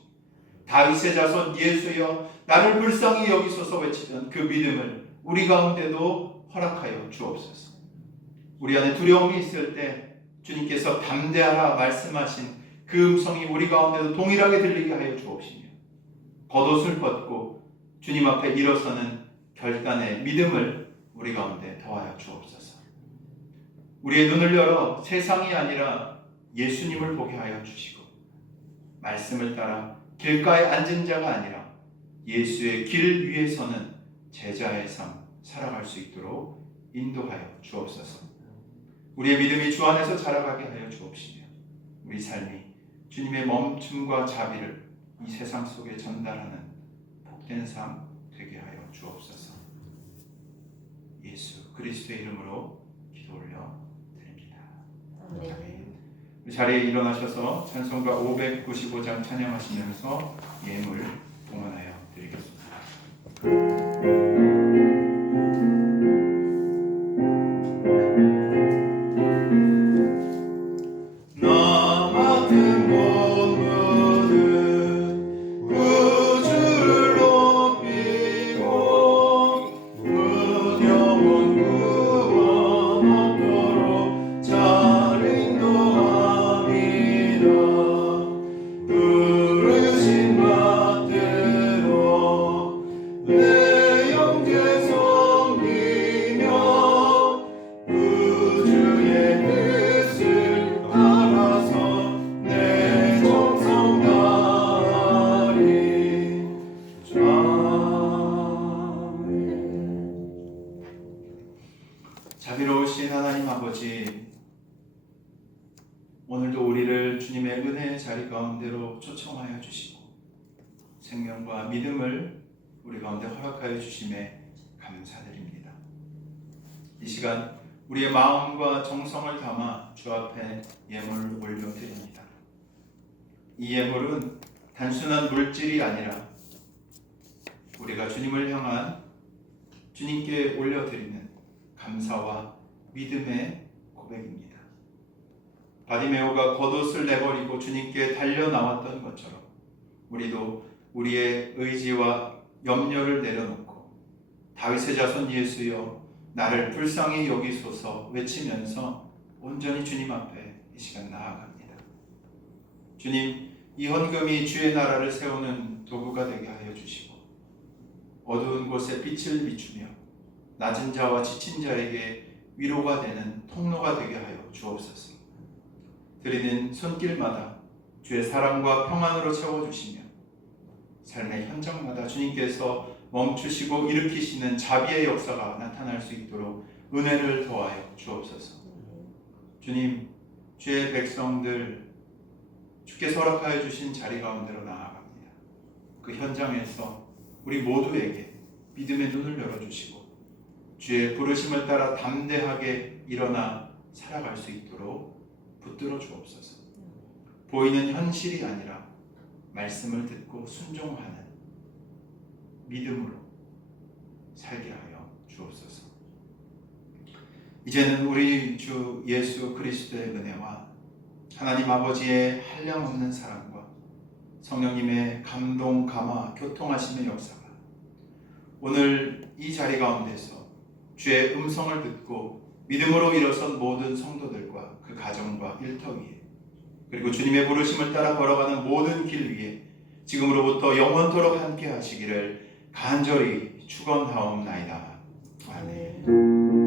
다윗의 자손 예수여, 나를 불쌍히 여기소서 외치던 그 믿음을 우리 가운데도 허락하여 주옵소서. 우리 안에 두려움이 있을 때 주님께서 담대하라 말씀하신 그 음성이 우리 가운데도 동일하게 들리게 하여 주옵시며 겉옷을 벗고 주님 앞에 일어서는 결단의 믿음을 우리 가운데 더하여 주옵소서. 우리의 눈을 열어 세상이 아니라 예수님을 보게 하여 주시고 말씀을 따라 길가에 앉은 자가 아니라 예수의 길 위에 서는 제자의 삶 살아갈 수 있도록 인도하여 주옵소서. 우리의 믿음이 주 안에서 자라가게 하여 주옵시며 우리 삶이 주님의 멈춤과 자비를 이 세상 속에 전달하는 복된 삶 되게 하여 주옵소서. 예수 그리스도의 이름으로 기도 올려 드립니다. 아멘. 우리 자리에 일어나셔서 찬송가 595장 찬양하시면서 예물 봉헌하여 드리겠습니다. 자비로우신 하나님 아버지, 오늘도 우리를 주님의 은혜의 자리 가운데로 초청하여 주시고 생명과 믿음을 우리 가운데 허락하여 주심에 감사드립니다. 이 시간 우리의 마음과 정성을 담아 주 앞에 예물을 올려드립니다. 이 예물은 단순한 물질이 아니라 우리가 주님을 향한 주님께 올려드리는 감사와 믿음의 고백입니다. 바디메오가 겉옷을 내버리고 주님께 달려 나왔던 것처럼 우리도 우리의 의지와 염려를 내려놓고 다윗의 자손 예수여 나를 불쌍히 여기소서 외치면서 온전히 주님 앞에 이 시간 나아갑니다. 주님, 이 헌금이 주의 나라를 세우는 도구가 되게 하여 주시고 어두운 곳에 빛을 비추며 낮은 자와 지친 자에게 위로가 되는 통로가 되게 하여 주옵소서. 드리는 손길마다 주의 사랑과 평안으로 채워주시며 삶의 현장마다 주님께서 멈추시고 일으키시는 자비의 역사가 나타날 수 있도록 은혜를 더하여 주옵소서. 주님, 주의 백성들 주께서 허락하여 주신 자리 가운데로 나아갑니다. 그 현장에서 우리 모두에게 믿음의 눈을 열어주시고 주의 부르심을 따라 담대하게 일어나 살아갈 수 있도록 붙들어 주옵소서. 보이는 현실이 아니라 말씀을 듣고 순종하는 믿음으로 살게 하여 주옵소서. 이제는 우리 주 예수 그리스도의 은혜와 하나님 아버지의 한량없는 사랑과 성령님의 감동, 감화, 교통하심의 역사가 오늘 이 자리 가운데서 주의 음성을 듣고 믿음으로 일어선 모든 성도들과 그 가정과 일터 위에 그리고 주님의 부르심을 따라 걸어가는 모든 길 위에 지금으로부터 영원토록 함께 하시기를 간절히 축원하옵나이다. 아멘.